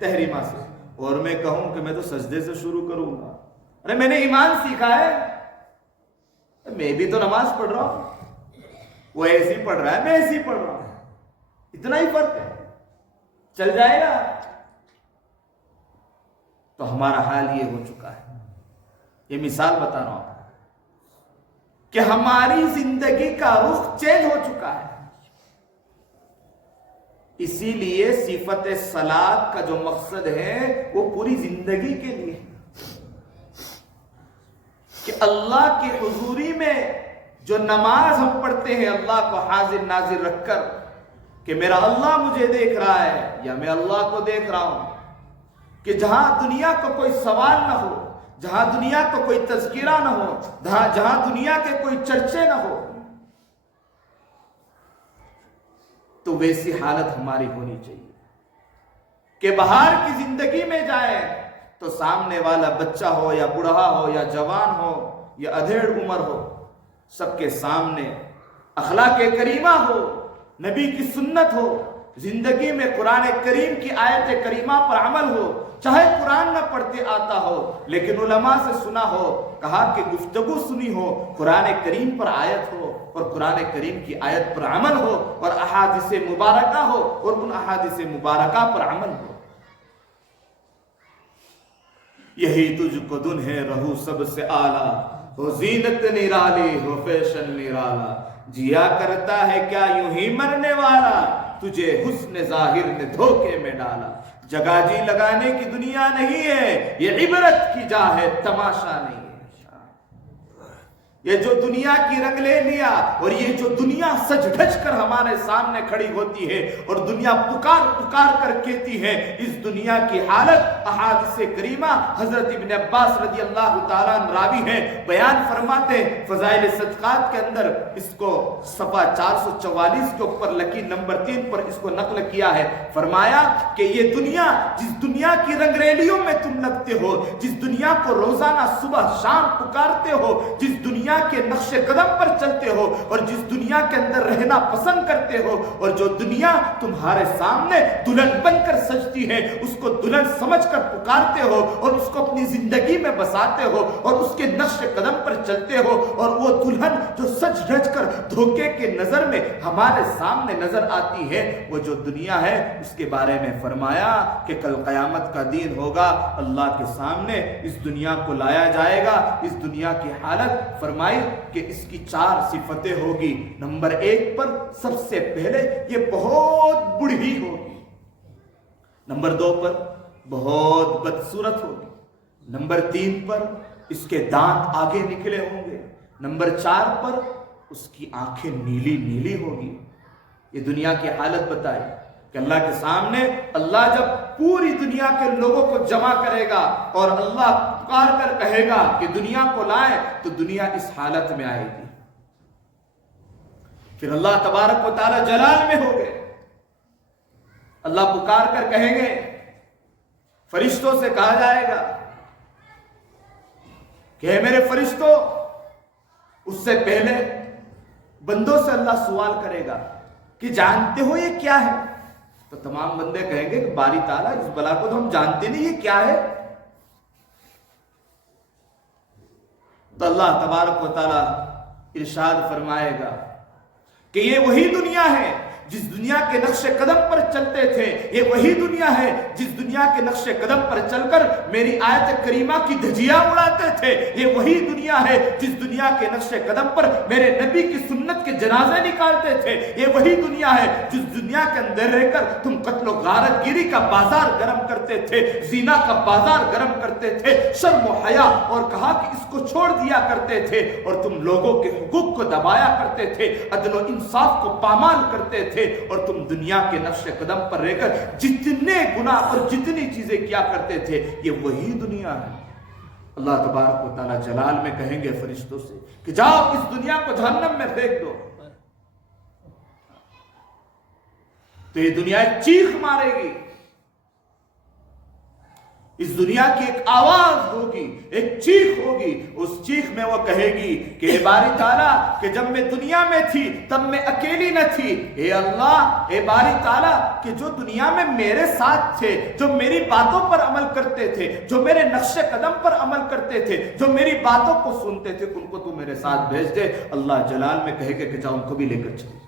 تحریمہ سے، اور میں کہوں کہ میں تو سجدے سے شروع کروں گا۔ ارے میں نے ایمان سیکھا ہے، میں بھی تو نماز پڑھ رہا ہوں، وہ ایسی پڑھ رہا ہے، میں ایسی پڑھ رہا ہوں، اتنا ہی فرق ہے، چل جائے گا۔ تو ہمارا حال یہ ہو چکا ہے، یہ مثال بتا رہا ہوں کہ ہماری زندگی کا رخ چینج ہو چکا ہے۔ اسی لیے صفت صلاۃ کا جو مقصد ہے وہ پوری زندگی کے لیے ہے، کہ اللہ کی حضوری میں جو نماز ہم پڑھتے ہیں، اللہ کو حاضر ناظر رکھ کر، کہ میرا اللہ مجھے دیکھ رہا ہے یا میں اللہ کو دیکھ رہا ہوں، کہ جہاں دنیا کو کوئی سوال نہ ہو، جہاں دنیا کو کوئی تذکرہ نہ ہو، جہاں دنیا کے کوئی چرچے نہ ہو، تو ویسی حالت ہماری ہونی چاہیے کہ باہر کی زندگی میں جائیں تو سامنے والا بچہ ہو یا بوڑھا ہو یا جوان ہو یا ادھیڑ عمر ہو، سب کے سامنے اخلاق کریمہ ہو، نبی کی سنت ہو، زندگی میں قرآن کریم کی آیت کریمہ پر عمل ہو، چاہے قرآن نہ پڑھتے آتا ہو لیکن علماء سے سنا ہو، کہا کہ گفتگو سنی ہو، قرآن کریم پر آیت ہو اور قرآن کریم کی آیت پر عمل ہو اور احادیث مبارکہ ہو اور ان احادیث مبارکہ پر عمل ہو۔ یہی تجھ کو دن ہے رہو سب سے اعلیٰ، ہو زینت نرالی ہو فیشن نرالا، جیا کرتا ہے کیا یوں ہی مرنے والا، تجھے حسن ظاہر نے دھوکے میں ڈالا۔ جگہ جی لگانے کی دنیا نہیں ہے، یہ عبرت کی جا ہے تماشا نہیں ہے۔ یہ جو دنیا کی رنگ لے لیا اور یہ جو دنیا سج دھج کر ہمارے سامنے کھڑی ہوتی ہے اور دنیا پکار پکار کر کہتی ہے، اس دنیا کی حالت احادیث کریمہ حضرت ابن عباس رضی اللہ تعالیٰ عنہ راوی ہیں، بیان فرماتے فضائل صدقات کے اندر اس کو صفحہ 444 کے اوپر لکی نمبر 3 پر اس کو نقل کیا ہے۔ فرمایا کہ یہ دنیا، جس دنیا کی رنگ ریلیوں میں تم لگتے ہو، جس دنیا کو روزانہ صبح شام پکارتے ہو، جس دنیا کے نقش قدم پر چلتے ہو اور جس دنیا کے اندر رہنا پسند کرتے ہو، اور جو دنیا تمہارے سامنے دلہن بن کر سجتی ہے، اس کو دلہن سمجھ کر پکارتے ہو اور اس کو اپنی زندگی میں بساتے ہو اور اس کے نقش قدم پر چلتے ہو، اور وہ دلہن جو سج دھج کر دھوکے کے نظر میں ہمارے سامنے نظر آتی ہے، وہ جو دنیا ہے اس کے بارے میں فرمایا کہ کل قیامت کا دن ہوگا، اللہ کے سامنے اس دنیا کو لایا جائے گا۔ اس دنیا کی حالت فرمایا کہ اس کی 4 صفتیں ہوگی۔ نمبر 1 پر سب سے پہلے یہ بہت بڑھی ہوگی، نمبر 2 پر بہت بدصورت ہوگی، نمبر 3 پر اس کے دانت آگے نکلے ہوں گے، نمبر 4 پر اس کی آنکھیں نیلی نیلی ہوگی۔ یہ دنیا کی حالت بتائی کہ اللہ کے سامنے اللہ جب پوری دنیا کے لوگوں کو جمع کرے گا اور اللہ پکار کر کہے گا کہ دنیا کو لائیں، تو دنیا اس حالت میں آئے گی۔ پھر اللہ تبارک و تعالی جلال میں ہوگے، اللہ پکار کر کہیں گے، فرشتوں سے کہا جائے گا کہ اے میرے فرشتوں، اس سے پہلے بندوں سے اللہ سوال کرے گا کہ جانتے ہو یہ کیا ہے؟ تو تمام بندے کہیں گے کہ باری تعالیٰ اس بلا کو تو ہم جانتے نہیں یہ کیا ہے۔ تو اللہ تبارک و تعالیٰ ارشاد فرمائے گا کہ یہ وہی دنیا ہے جس دنیا کے نقش قدم پر چلتے تھے، یہ وہی دنیا ہے جس دنیا کے نقش قدم پر چل کر میری آیت کریمہ کی دھجیاں اڑاتے تھے، یہ وہی دنیا ہے جس دنیا کے نقش قدم پر میرے نبی کی سنت کے جنازے نکالتے تھے، یہ وہی دنیا ہے جس دنیا کے اندر رہ کر تم قتل و غارت گیری کا بازار گرم کرتے تھے، زنا کا بازار گرم کرتے تھے، شرم و حیا اور کہا کہ اس کو چھوڑ دیا کرتے تھے، اور تم لوگوں کے حقوق کو دبایا کرتے تھے، عدل و انصاف کو پامال کرتے تھے، اور تم دنیا کے نقش قدم پر رہ کر جتنے گناہ اور جتنی چیزیں کیا کرتے تھے، یہ وہی دنیا ہے۔ اللہ تبارک و تعالی جلال میں کہیں گے فرشتوں سے کہ جاؤ اس دنیا کو جہنم میں پھینک دو، تو یہ دنیا ایک چیخ مارے گی، اس دنیا کی ایک آواز ہوگی، ایک چیخ ہوگی، اس چیخ میں وہ کہے گی کہ اے باری تعالیٰ کہ جب میں دنیا میں تھی تب میں اکیلی نہ تھی، اے اللہ، اے باری تعالیٰ کہ جو دنیا میں میرے ساتھ تھے، جو میری باتوں پر عمل کرتے تھے، جو میرے نقش قدم پر عمل کرتے تھے، جو میری باتوں کو سنتے تھے، ان کو تو میرے ساتھ بھیج دے۔ اللہ جلال میں کہے گا کہ جاؤ ان کو بھی لے کر چلے۔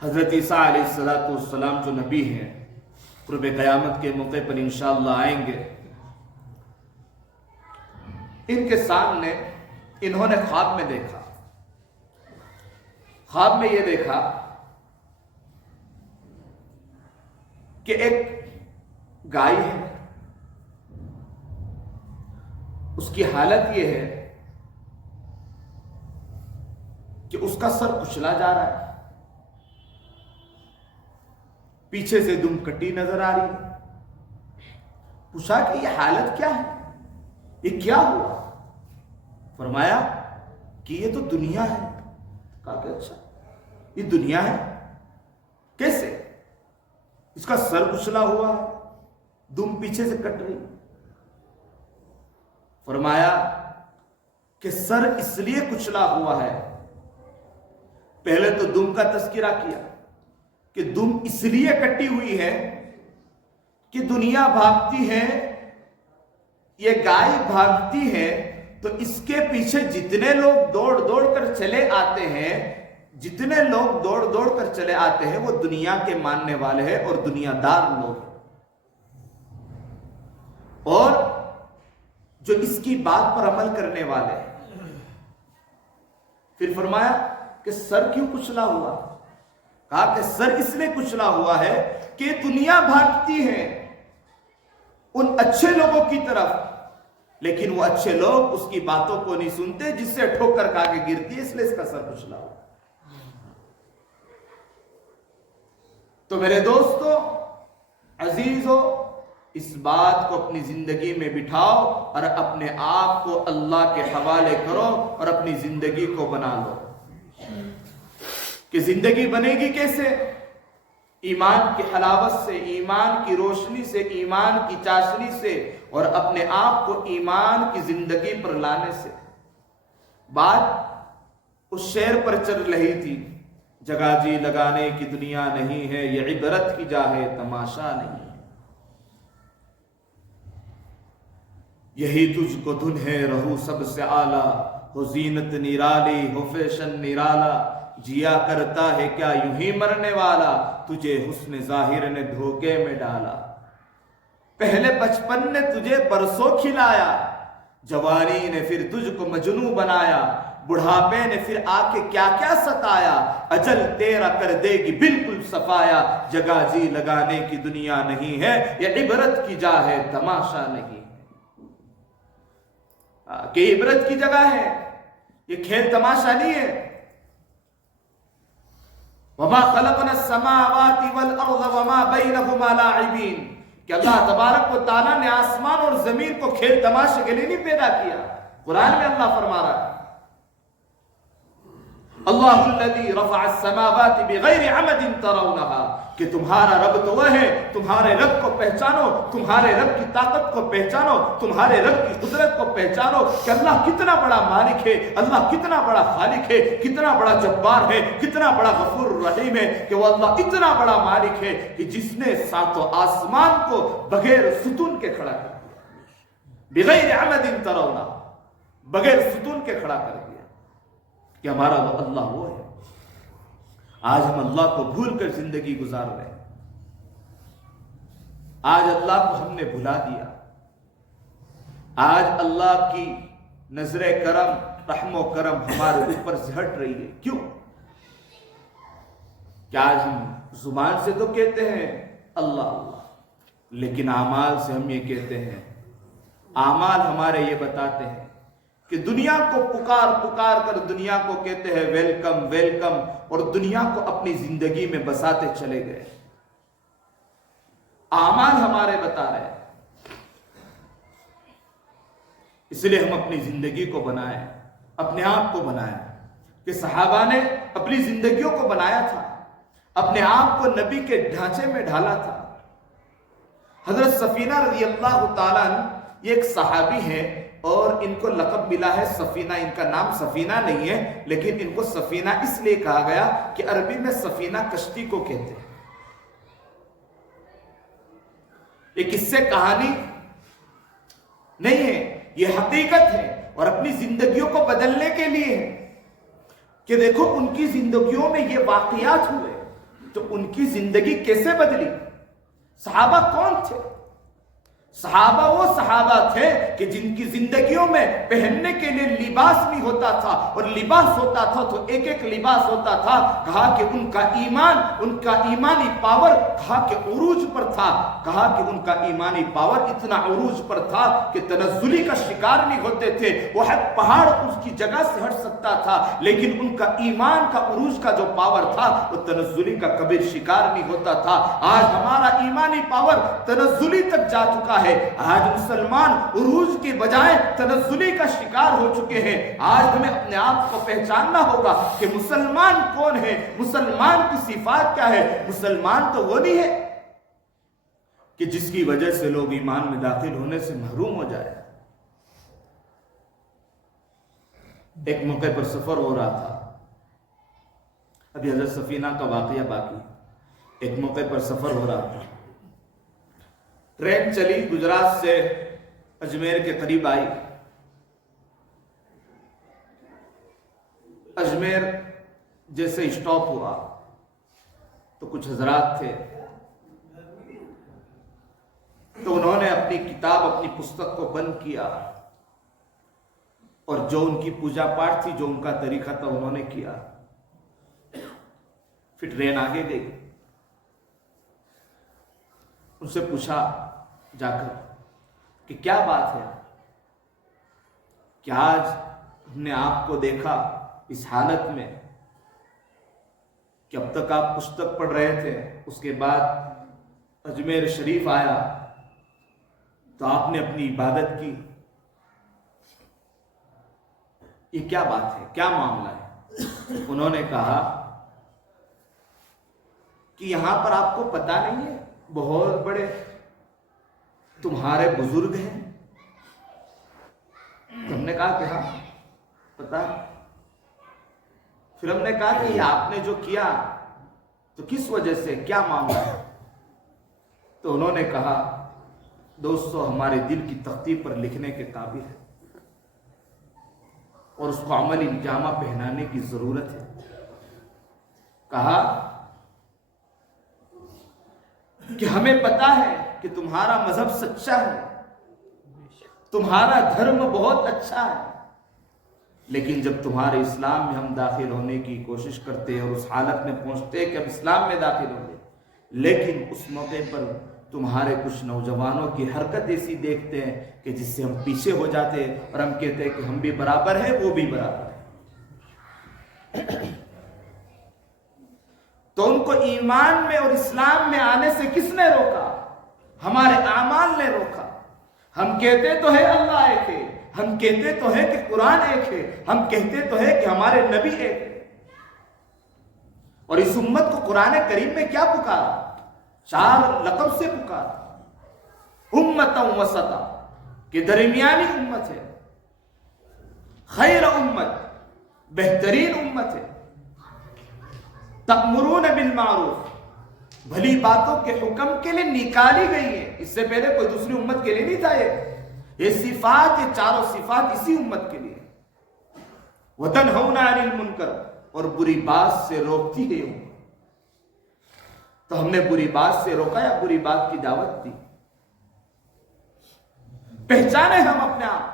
حضرت عیسیٰ علیہ السلام جو نبی ہیں، قرب قیامت کے موقع پر انشاءاللہ آئیں گے۔ ان کے سامنے انہوں نے خواب میں دیکھا، خواب میں یہ دیکھا کہ ایک گائے ہے، اس کی حالت یہ ہے کہ اس کا سر کچلا جا رہا ہے، پیچھے سے دم کٹی نظر آ رہی ہے۔ پوچھا کہ یہ حالت کیا ہے، یہ کیا ہوا؟ فرمایا کہ یہ تو دنیا ہے۔ کہا کہ اچھا یہ دنیا ہے، کیسے؟ اس کا سر کچلا ہوا ہے، دم پیچھے سے کٹ رہی۔ فرمایا کہ سر اس لیے کچلا ہوا ہے، پہلے تو دم کا تذکرہ کیا کہ دم اس لیے کٹی ہوئی ہے کہ دنیا بھاگتی ہے، یہ گائے بھاگتی ہے، تو اس کے پیچھے جتنے لوگ دوڑ دوڑ کر چلے آتے ہیں، جتنے لوگ دوڑ دوڑ کر چلے آتے ہیں، وہ دنیا کے ماننے والے ہیں اور دنیا دار لوگ ہیں، اور جو اس کی بات پر عمل کرنے والے ہیں۔ پھر فرمایا کہ سر کیوں کچلا ہوا؟ کہا کہ سر اس لیے کچلا ہوا ہے کہ دنیا بھاگتی ہے ان اچھے لوگوں کی طرف، لیکن وہ اچھے لوگ اس کی باتوں کو نہیں سنتے، جس سے ٹھوکر کھا کے گرتی ہے، اس لیے اس کا سر کچلا ہوا۔ تو میرے دوستو عزیزو، اس بات کو اپنی زندگی میں بٹھاؤ اور اپنے آپ کو اللہ کے حوالے کرو اور اپنی زندگی کو بنا لو۔ کہ زندگی بنے گی کیسے؟ ایمان کی حلاوت سے، ایمان کی روشنی سے، ایمان کی چاشنی سے، اور اپنے آپ کو ایمان کی زندگی پر لانے سے۔ بات اس شعر پر چل رہی تھی، جگہ جی لگانے کی دنیا نہیں ہے، یہ عبرت کی جا ہے، تماشا نہیں ہے۔ یہی تجھ کو دھن ہے رہو سب سے اعلیٰ، ہو زینت نرالی ہو فیشن نرالا، جیا کرتا ہے کیا یوں ہی مرنے والا، تجھے حسن ظاہر نے دھوکے میں ڈالا۔ پہلے بچپن نے تجھے برسوں کھلایا، جوانی نے پھر تجھ کو مجنوں بنایا، بڑھاپے نے پھر آ کے کیا کیا ستایا، اجل تیرا کر دے گی بالکل صفایا، جگہ جی لگانے کی دنیا نہیں ہے، یہ عبرت کی جا ہے، تماشا نہیں ہے۔ کہ عبرت کی جگہ ہے، یہ کھیل تماشا نہیں ہے۔ وَمَا خَلَقْنَا السَّمَاوَاتِ وَالْأَرْضَ وَمَا بَيْنَهُمَا لَاعِبِينَ، کہ اللہ تبارک و تعالیٰ نے آسمان اور زمین کو کھیل تماشے کے لیے نہیں پیدا کیا۔ قرآن میں اللہ فرما رہا ہے اللہ الذی رفع السماوات بغیر عمد ترونها، کہ تمہارا رب تو وہ ہے، تمہارے رب کو پہچانو، تمہارے رب کی طاقت کو پہچانو، تمہارے رب کی قدرت کو پہچانو کہ اللہ کتنا بڑا مالک ہے، اللہ کتنا بڑا خالق ہے، کتنا بڑا جبار ہے، کتنا بڑا غفور الرحیم ہے، کہ وہ اللہ اتنا بڑا مالک ہے کہ جس نے ساتوں آسمان کو بغیر ستون کے کھڑا کر دیا، بغیر عمد ترونها، بغیر ستون کے کھڑا کر دیا، کہ ہمارا وہ اللہ وہ ہے۔ آج ہم اللہ کو بھول کر زندگی گزار رہے ہیں، آج اللہ کو ہم نے بھلا دیا، آج اللہ کی نظر کرم، رحم و کرم ہمارے اوپر سے ہٹ رہی ہے۔ کیوں؟ کہ آج ہم زبان سے تو کہتے ہیں اللہ اللہ، لیکن اعمال سے ہم یہ کہتے ہیں، اعمال ہمارے یہ بتاتے ہیں کہ دنیا کو پکار پکار کر دنیا کو کہتے ہیں ویلکم ویلکم، اور دنیا کو اپنی زندگی میں بساتے چلے گئے۔ اعمال ہمارے بتا رہے ہیں، اس لیے ہم اپنی زندگی کو بنائیں، اپنے آپ کو بنائیں۔ کہ صحابہ نے اپنی زندگیوں کو بنایا تھا، اپنے آپ کو نبی کے ڈھانچے میں ڈھالا تھا۔ حضرت سفینہ رضی اللہ تعالیٰ عنہ یہ ایک صحابی ہے، اور ان کو لقب ملا ہے سفینہ۔ ان کا نام سفینہ نہیں ہے، لیکن ان کو سفینہ اس لیے کہا گیا کہ عربی میں سفینہ کشتی کو کہتے ہیں۔ یہ قصے کہانی نہیں ہے، یہ حقیقت ہے، اور اپنی زندگیوں کو بدلنے کے لیے ہے۔ کہ دیکھو ان کی زندگیوں میں یہ واقعات ہوئے تو ان کی زندگی کیسے بدلی۔ صحابہ کون تھے؟ صحابہ وہ صحابہ تھے کہ جن کی زندگیوں میں پہننے کے لیے لباس نہیں ہوتا تھا، اور لباس ہوتا تھا تو ایک ایک لباس ہوتا تھا۔ کہا کہ ان کا ایمان، ان کا ایمانی پاور کہا کہ عروج پر تھا، کہا کہ ان کا ایمانی پاور اتنا عروج پر تھا کہ تنزلی کا شکار نہیں ہوتے تھے۔ وہ پہاڑ اس کی جگہ سے ہٹ سکتا تھا، لیکن ان کا ایمان کا عروج کا جو پاور تھا وہ تنزلی کا کبھی شکار نہیں ہوتا تھا۔ آج ہمارا ایمانی پاور تنزلی تک جا چکا ہے۔ آج مسلمان عروج کے بجائے تنزلی کا شکار ہو چکے ہیں۔ آج ہمیں اپنے آپ کو پہچاننا ہوگا کہ مسلمان کون ہے، مسلمان کی صفات کیا ہے۔ مسلمان تو وہ نہیں ہے کہ جس کی وجہ سے لوگ ایمان میں داخل ہونے سے محروم ہو جائے۔ ایک موقع پر سفر ہو رہا تھا، ابھی حضرت سفینہ کا واقعہ باقی. ایک موقع پر سفر ہو رہا تھا. ٹرین چلی، گجرات سے اجمیر کے قریب آئی. اجمیر جیسے اسٹاپ ہوا تو کچھ حضرات تھے، تو انہوں نے اپنی کتاب، اپنی پستک کو بند کیا اور جو ان کی پوجا پاٹ تھی، جو ان کا طریقہ تھا، انہوں نے کیا. پھر ٹرین آگے گئی. ان سے پوچھا جا کر کہ کیا بات ہے کہ آج ہم نے آپ کو دیکھا اس حالت میں کہ اب تک آپ پستک پڑھ رہے تھے، اس کے بعد اجمیر شریف آیا تو آپ نے اپنی عبادت کی. یہ کیا بات ہے، کیا معاملہ ہے؟ انہوں نے کہا کہ یہاں پر آپ کو پتہ نہیں ہے، بہت بڑے تمہارے بزرگ ہیں. ہم نے کہا کہ ہاں پتہ. پھر ہم نے کہا کہ یہ آپ نے جو کیا تو کس وجہ سے، کیا معاملہ ہے؟ تو انہوں نے کہا دوستو، ہمارے دل کی تختی پر لکھنے کے قابل ہے اور اس کو عملی جامہ پہنانے کی ضرورت ہے. کہا کہ ہمیں پتا ہے کہ تمہارا مذہب سچا ہے، تمہارا دھرم بہت اچھا ہے، لیکن جب تمہارے اسلام میں ہم داخل ہونے کی کوشش کرتے ہیں اور اس حالت میں پہنچتے ہیں کہ ہم اسلام میں داخل ہوں گے، لیکن اس موقع پر تمہارے کچھ نوجوانوں کی حرکت ایسی دیکھتے ہیں کہ جس سے ہم پیچھے ہو جاتے ہیں اور ہم کہتے ہیں کہ ہم بھی برابر ہیں، وہ بھی برابر ہے. تو ان کو ایمان میں اور اسلام میں آنے سے کس نے روکا؟ ہمارے اعمال نے روکا. ہم کہتے تو ہے اللہ ایک ہے، ہم کہتے تو ہے کہ قرآن ایک ہے، ہم کہتے تو ہے کہ ہمارے نبی ایک ہے، اور اس امت کو قرآن کریم میں کیا پکارا؟ 4 لقب سے پکارا. امتا وسطا، کہ درمیانی امت ہے، خیر امت، بہترین امت ہے، تأمرون بالمعروف، بھلی باتوں کے حکم کے لیے نکالی گئی ہے. اس سے پہلے کوئی دوسری امت کے لیے نہیں تھا. یہ صفات، یہ 4 صفات اسی امت کے لیے. وَتَنْهَوْنَ عَنِ الْمُنْكَرِ، اور بری بات سے روکتی ہے امت. تو ہم نے بری بات سے روکا یا بری بات کی دعوت دی؟ پہچانے ہم اپنے آپ.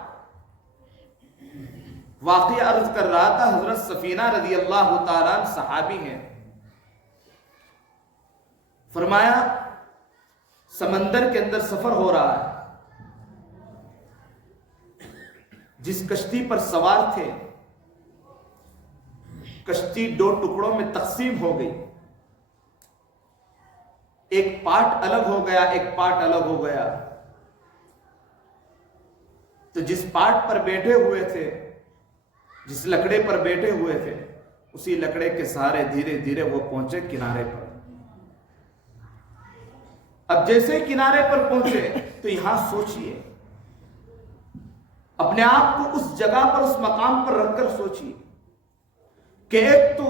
واقعہ عرض کر رہا تھا، حضرت سفینہ رضی اللہ تعالیٰ عنہ صحابی ہیں. فرمایا سمندر کے اندر سفر ہو رہا ہے. جس کشتی پر سوار تھے، کشتی 2 ٹکڑوں میں تقسیم ہو گئی. ایک پارٹ الگ ہو گیا، ایک پارٹ الگ ہو گیا. تو جس پارٹ پر بیٹھے ہوئے تھے، جس لکڑے پر بیٹھے ہوئے تھے، اسی لکڑے کے سہارے دھیرے دھیرے وہ پہنچے کنارے پر. اب جیسے کنارے پر پہنچے تو یہاں سوچئے، اپنے آپ کو اس جگہ پر، اس مقام پر رکھ کر سوچئے کہ ایک تو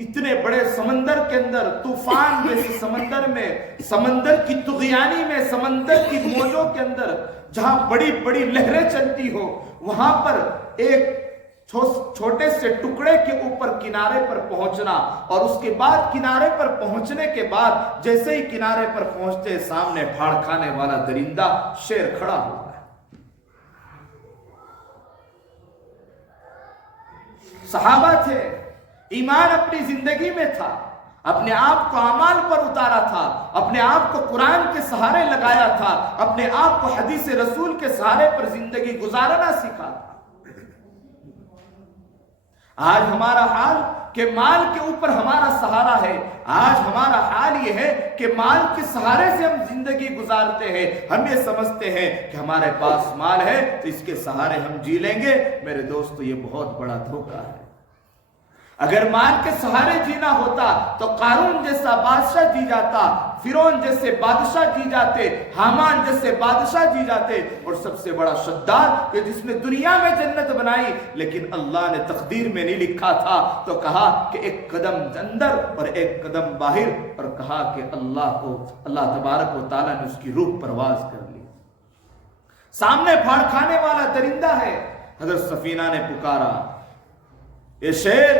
اتنے بڑے سمندر کے اندر، طوفان جیسے سمندر میں، سمندر کی طغیانی میں، سمندر کی موجوں کے اندر جہاں بڑی بڑی لہریں چلتی ہو، وہاں پر ایک چھوٹے سے ٹکڑے کے اوپر کنارے پر پہنچنا، اور اس کے بعد کنارے پر پہنچنے کے بعد جیسے ہی کنارے پر پہنچتے، سامنے پھاڑ کھانے والا درندہ شیر کھڑا ہوا ہے. صحابہ تھے، ایمان اپنی زندگی میں تھا، اپنے آپ کو اعمال پر اتارا تھا، اپنے آپ کو قرآن کے سہارے لگایا تھا، اپنے آپ کو حدیث رسول کے سہارے پر زندگی گزارنا سیکھا تھا. آج ہمارا حال کہ مال کے اوپر ہمارا سہارا ہے. آج ہمارا حال یہ ہے کہ مال کے سہارے سے ہم زندگی گزارتے ہیں. ہم یہ سمجھتے ہیں کہ ہمارے پاس مال ہے تو اس کے سہارے ہم جی لیں گے. میرے دوستو، یہ بہت بڑا دھوکہ ہے. اگر مال کے سہارے جینا ہوتا تو قارون جیسا بادشاہ جی جاتا، فرعون جیسے بادشاہ جی جاتے، حامان جیسے بادشاہ جی جاتے، اور سب سے بڑا شداد کہ جس نے دنیا میں جنت بنائی لیکن اللہ نے تقدیر میں نہیں لکھا تھا، تو کہا کہ ایک قدم اندر اور ایک قدم باہر، اور کہا کہ اللہ تبارک و تعالیٰ نے اس کی روح پرواز کر لی۔ سامنے پھاڑ کھانے والا درندہ ہے۔ حضرت سفینہ نے پکارا، اے شیر،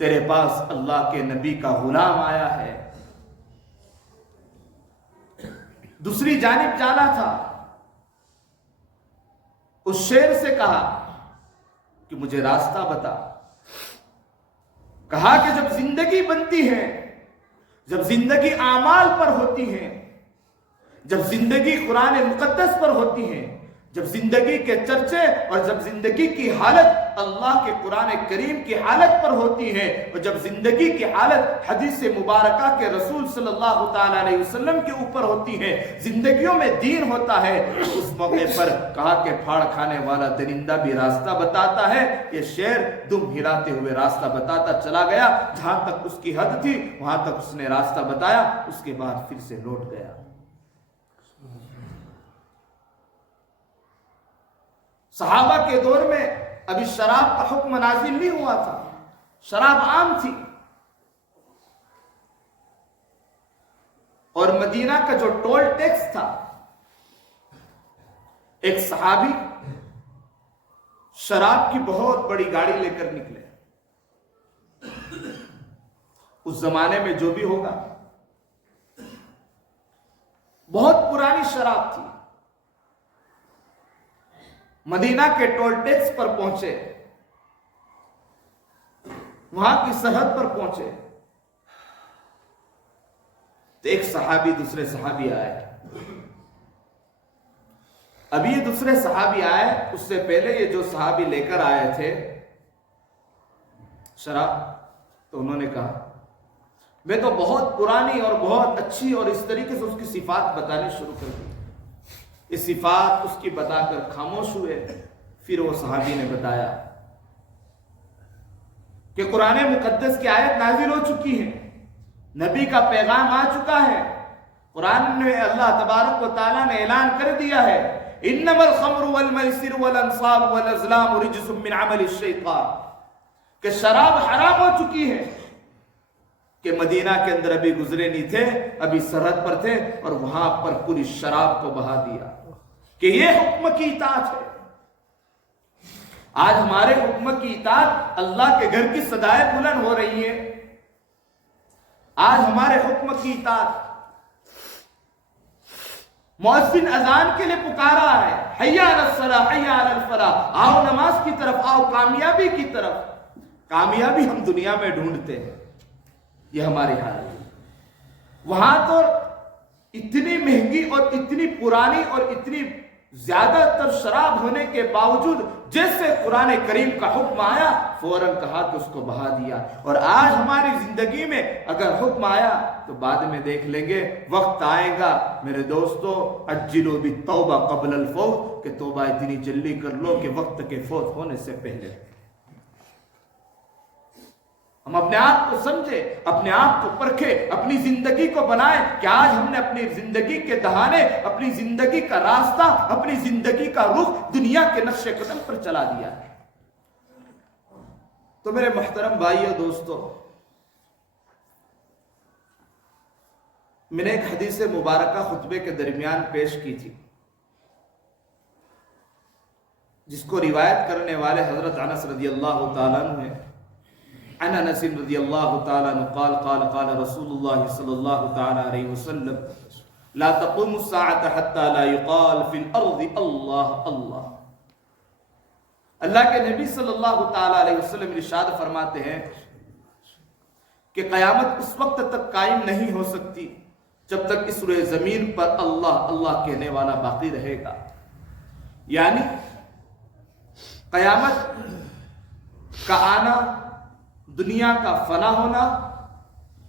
تیرے پاس اللہ کے نبی کا غلام آیا ہے۔ دوسری جانب جانا تھا، اس شیر سے کہا کہ مجھے راستہ بتا۔ کہا کہ جب زندگی بنتی ہے، جب زندگی اعمال پر ہوتی ہے، جب زندگی قرآن مقدس پر ہوتی ہے، جب زندگی کے چرچے اور جب زندگی کی حالت اللہ کے قرآن کریم کی حالت پر ہوتی ہے، اور جب زندگی کی حالت حدیث مبارکہ کے رسول صلی اللہ تعالیٰ علیہ وسلم کے اوپر ہوتی ہے، زندگیوں میں دین ہوتا ہے، اس موقع پر کہا کہ پھاڑ کھانے والا درندہ بھی راستہ بتاتا ہے۔ یہ شیر دم ہلاتے ہوئے راستہ بتاتا چلا گیا، جہاں تک اس کی حد تھی وہاں تک اس نے راستہ بتایا، اس کے بعد پھر سے لوٹ گیا۔ صحابہ کے دور میں ابھی شراب کا حکم نازل نہیں ہوا تھا، شراب عام تھی، اور مدینہ کا جو ٹول ٹیکس تھا، ایک صحابی شراب کی بہت بڑی گاڑی لے کر نکلے۔ اس زمانے میں جو بھی ہوگا، بہت پرانی شراب تھی۔ مدینہ کے ٹول ٹیکس پر پہنچے، وہاں کی سرحد پر پہنچے تو ایک صحابی دوسرے صحابی آئے۔ ابھی یہ دوسرے صحابی آئے، اس سے پہلے یہ جو صحابی لے کر آئے تھے شراب، تو انہوں نے کہا میں تو بہت پرانی اور بہت اچھی، اور اس طریقے سے اس کی صفات بتانی شروع کر دی۔ اس صفات اس کی بتا کر خاموش ہوئے۔ پھر وہ صحابی نے بتایا کہ قرآن مقدس کی آیت نازل ہو چکی ہے، نبی کا پیغام آ چکا ہے، قرآن میں اللہ تبارک و تعالیٰ نے اعلان کر دیا ہے، انما الخمر والمیسر والانصاب والازلام رجس من عمل الشیطان، کہ شراب حرام ہو چکی ہے، کہ مدینہ کے اندر ابھی گزرے نہیں تھے، ابھی سرحد پر تھے، اور وہاں پر پوری شراب کو بہا دیا، کہ یہ حکم کی اطاعت ہے۔ آج ہمارے حکم کی اطاعت اللہ کے گھر کی صدائیں بلند ہو رہی ہیں۔ آج ہمارے حکم کی اطاعت، مؤذن اذان کے لیے پکارا ہے، حی علی الصلاۃ حی علی الفلاح، آؤ نماز کی طرف، آؤ کامیابی کی طرف۔ کامیابی ہم دنیا میں ڈھونڈتے ہیں، یہ ہماری حالت ہے۔ وہاں تو اتنی مہنگی اور اتنی پرانی اور اتنی زیادہ تر شراب ہونے کے باوجود جیسے قرآن کریم کا حکم آیا فوراً کہا کہ اس کو بہا دیا۔ اور آج ہماری زندگی میں اگر حکم آیا تو بعد میں دیکھ لیں گے، وقت آئے گا میرے دوستو، عجلوا بالتوبہ قبل الفوت، کہ توبہ اتنی جلدی کر لو کہ وقت کے فوت ہونے سے پہلے۔ ہم اپنے آپ کو سمجھے، اپنے آپ کو پرکھے، اپنی زندگی کو بنائیں کہ آج ہم نے اپنی زندگی کے دہانے، اپنی زندگی کا راستہ، اپنی زندگی کا رخ دنیا کے نقش قدم پر چلا دیا ہے۔ تو میرے محترم بھائیو دوستو، میں نے ایک حدیث مبارکہ خطبے کے درمیان پیش کی تھی، جس کو روایت کرنے والے حضرت انس رضی اللہ تعالیٰ عنہ ہیں۔ عن انس رضی اللہ تعالیٰ عنہ قال قال قال رسول اللہ صلی اللہ تعالیٰ علیہ وسلم لا تقوم الساعة حتى لا يقال في الارض اللہ اللہ۔ اللہ کے نبی صلی اللہ تعالیٰ علیہ وسلم ارشاد فرماتے ہیں کہ قیامت اس وقت تک قائم نہیں ہو سکتی جب تک اس روئے زمین پر اللہ اللہ کہنے والا باقی رہے گا۔ یعنی قیامت کا آنا، دنیا کا فنا ہونا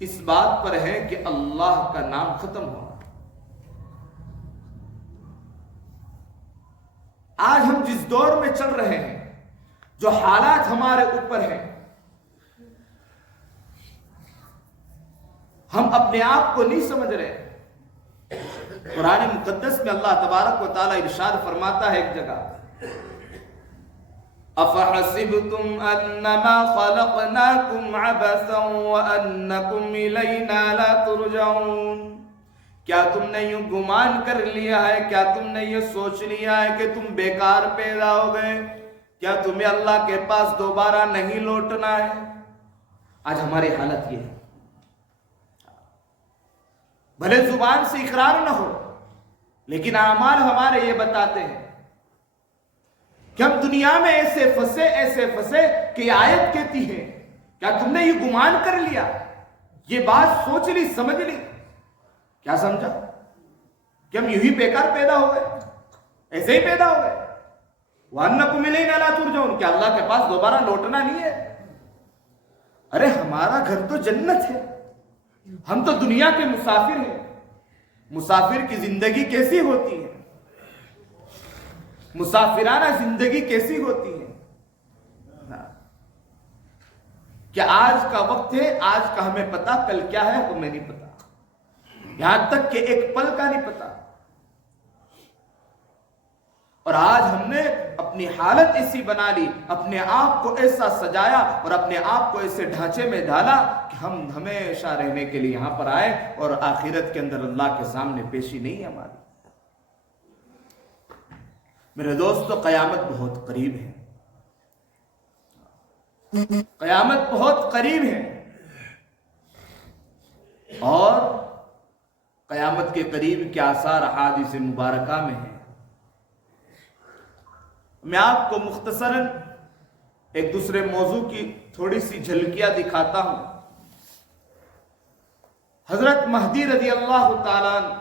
اس بات پر ہے کہ اللہ کا نام ختم ہونا۔ آج ہم جس دور میں چل رہے ہیں، جو حالات ہمارے اوپر ہیں، ہم اپنے آپ کو نہیں سمجھ رہے۔ قرآن مقدس میں اللہ تبارک و تعالی ارشاد فرماتا ہے ایک جگہ، أَفَحَسِبْتُمْ أَنَّمَا خَلَقْنَاكُمْ عَبَثًا وَأَنَّكُمْ إِلَيْنَا لَا تُرْجَعُونَ۔ کیا تم نے یوں گمان کر لیا ہے، کیا تم نے یہ سوچ لیا ہے کہ تم بیکار پیدا ہو گئے، کیا تمہیں اللہ کے پاس دوبارہ نہیں لوٹنا ہے؟ آج ہماری حالت یہ ہے، بھلے زبان سے اقرار نہ ہو لیکن اعمال ہمارے یہ بتاتے ہیں کہ ہم دنیا میں ایسے پھنسے کہ یہ آیت کہتی ہے، کیا تم نے یہ گمان کر لیا، یہ بات سوچ لی، سمجھ لی، کیا سمجھا کہ ہم یوں ہی بیکار پیدا ہو گئے، ایسے ہی پیدا ہو گئے۔ وَأَنَّكُمْ إِلَيْنَا لَا تُرْجَعُونَ، کہ اللہ کے پاس دوبارہ لوٹنا نہیں ہے۔ ارے ہمارا گھر تو جنت ہے، ہم تو دنیا کے مسافر ہیں۔ مسافر کی زندگی کیسی ہوتی ہے، مسافرانہ زندگی کیسی ہوتی ہے؟ کہ آج کا وقت ہے، آج کا ہمیں پتا، کل کیا ہے ہمیں نہیں پتا، یہاں تک کہ ایک پل کا نہیں پتا۔ اور آج ہم نے اپنی حالت ایسی بنا لی، اپنے آپ کو ایسا سجایا اور اپنے آپ کو ایسے ڈھانچے میں ڈالا کہ ہم ہمیشہ رہنے کے لیے یہاں پر آئے اور آخرت کے اندر اللہ کے سامنے پیشی نہیں ہے ہماری۔ میرے دوستو، قیامت بہت قریب ہے، قیامت بہت قریب ہے، اور قیامت کے قریب کے آثار احادیث مبارکہ میں ہیں۔ میں آپ کو مختصراً ایک دوسرے موضوع کی تھوڑی سی جھلکیاں دکھاتا ہوں۔ حضرت مہدی رضی اللہ تعالیٰ عنہ،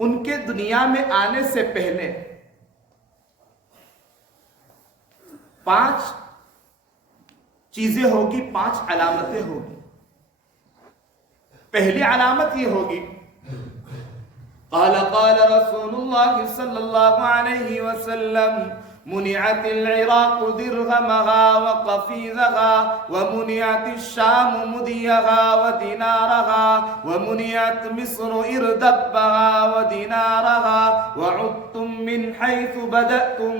ان کے دنیا میں آنے سے پہلے 5 چیزیں ہوگی، 5 علامتیں ہوگی۔ پہلی علامت یہ ہوگی، قال رسول اللہ صلی اللہ علیہ وسلم، منعت العراق درہمها وقفیزها ومنعت الشام مدیها ودینارها ومنعت مصر اردبها ودینارها وعدتم من حیث بدأتم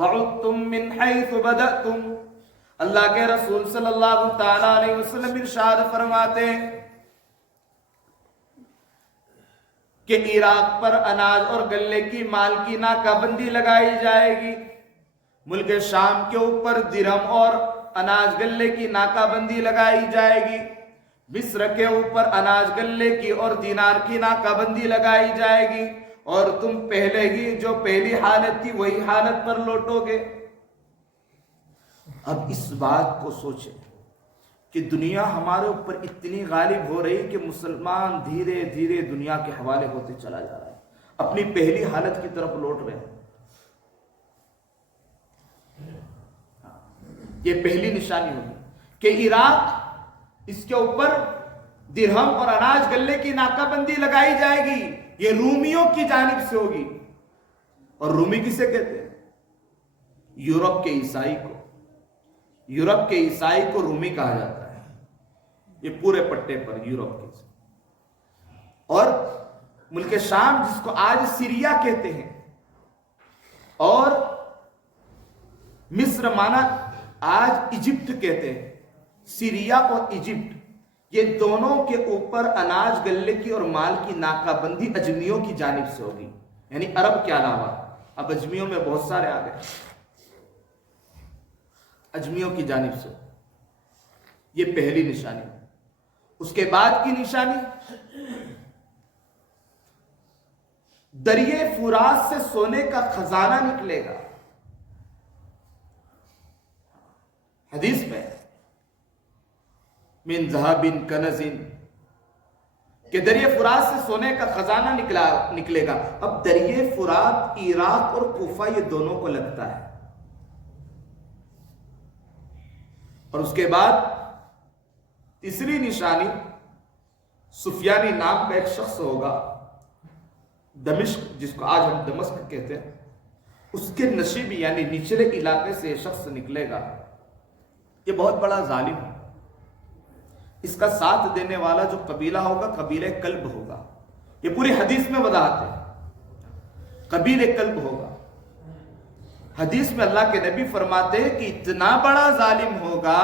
وعدتم من حیث بدأتم۔ اللہ کے رسول صلی اللہ تعالی علیہ وسلم ارشاد فرماتے ہیں کہ عراق پر اناج اور غلے کی مال کی ناکہ بندی لگائی جائے گی، ملک شام کے اوپر درہم اور اناج غلے کی ناکہ بندی لگائی جائے گی، مصر کے اوپر اناج غلے کی اور دینار کی ناکہ بندی لگائی جائے گی، اور تم پہلے ہی جو پہلی حالت تھی وہی حالت پر لوٹو گے۔ اب اس بات کو سوچیں کہ دنیا ہمارے اوپر اتنی غالب ہو رہی کہ مسلمان دھیرے دھیرے دنیا کے حوالے ہوتے چلا جا رہا ہے، اپنی پہلی حالت کی طرف لوٹ رہے ہیں۔ یہ پہلی نشانی ہوگی کہ عراق، اس کے اوپر درہم اور اناج غلے کی ناکہ بندی لگائی جائے گی، یہ رومیوں کی جانب سے ہوگی۔ اور رومی کسے کہتے ہیں؟ یورپ کے عیسائی کو، یورپ کے عیسائی کو رومی کہا جاتا ہے، یہ پورے پٹے پر یورپ کے۔ اور ملک شام، جس کو آج سیریا کہتے ہیں، اور مصر مانا آج ایجپٹ کہتے ہیں، سیریا اور ایجپٹ، یہ دونوں کے اوپر اناج غلے کی اور مال کی ناکہ بندی اجمیوں کی جانب سے ہوگی، یعنی عرب کے علاوہ اب اجمیوں میں بہت سارے آ گئے، اجمیوں کی جانب سے۔ یہ پہلی نشانی۔ اس کے بعد کی نشانی، دریائے فرات سے سونے کا خزانہ نکلے گا۔ حدیث میں من ذهب کنز، کہ دریائے فرات سے سونے کا خزانہ نکلے گا۔ اب دریائے فرات عراق اور کوفہ یہ دونوں کو لگتا ہے۔ اور اس کے بعد تیسری نشانی، سفیانی نام کا ایک شخص ہوگا دمشق جس کو آج ہم دمشق کہتے ہیں، اس کے نشیبی یعنی نچلے علاقے سے شخص نکلے گا، یہ بہت بڑا ظالم ہے۔ اس کا ساتھ دینے والا جو قبیلہ ہوگا قبیلہ کلب ہوگا، یہ پوری حدیث میں وضاحت ہے، قبیلہ کلب ہوگا۔ حدیث میں اللہ کے نبی فرماتے ہیں کہ اتنا بڑا ظالم ہوگا،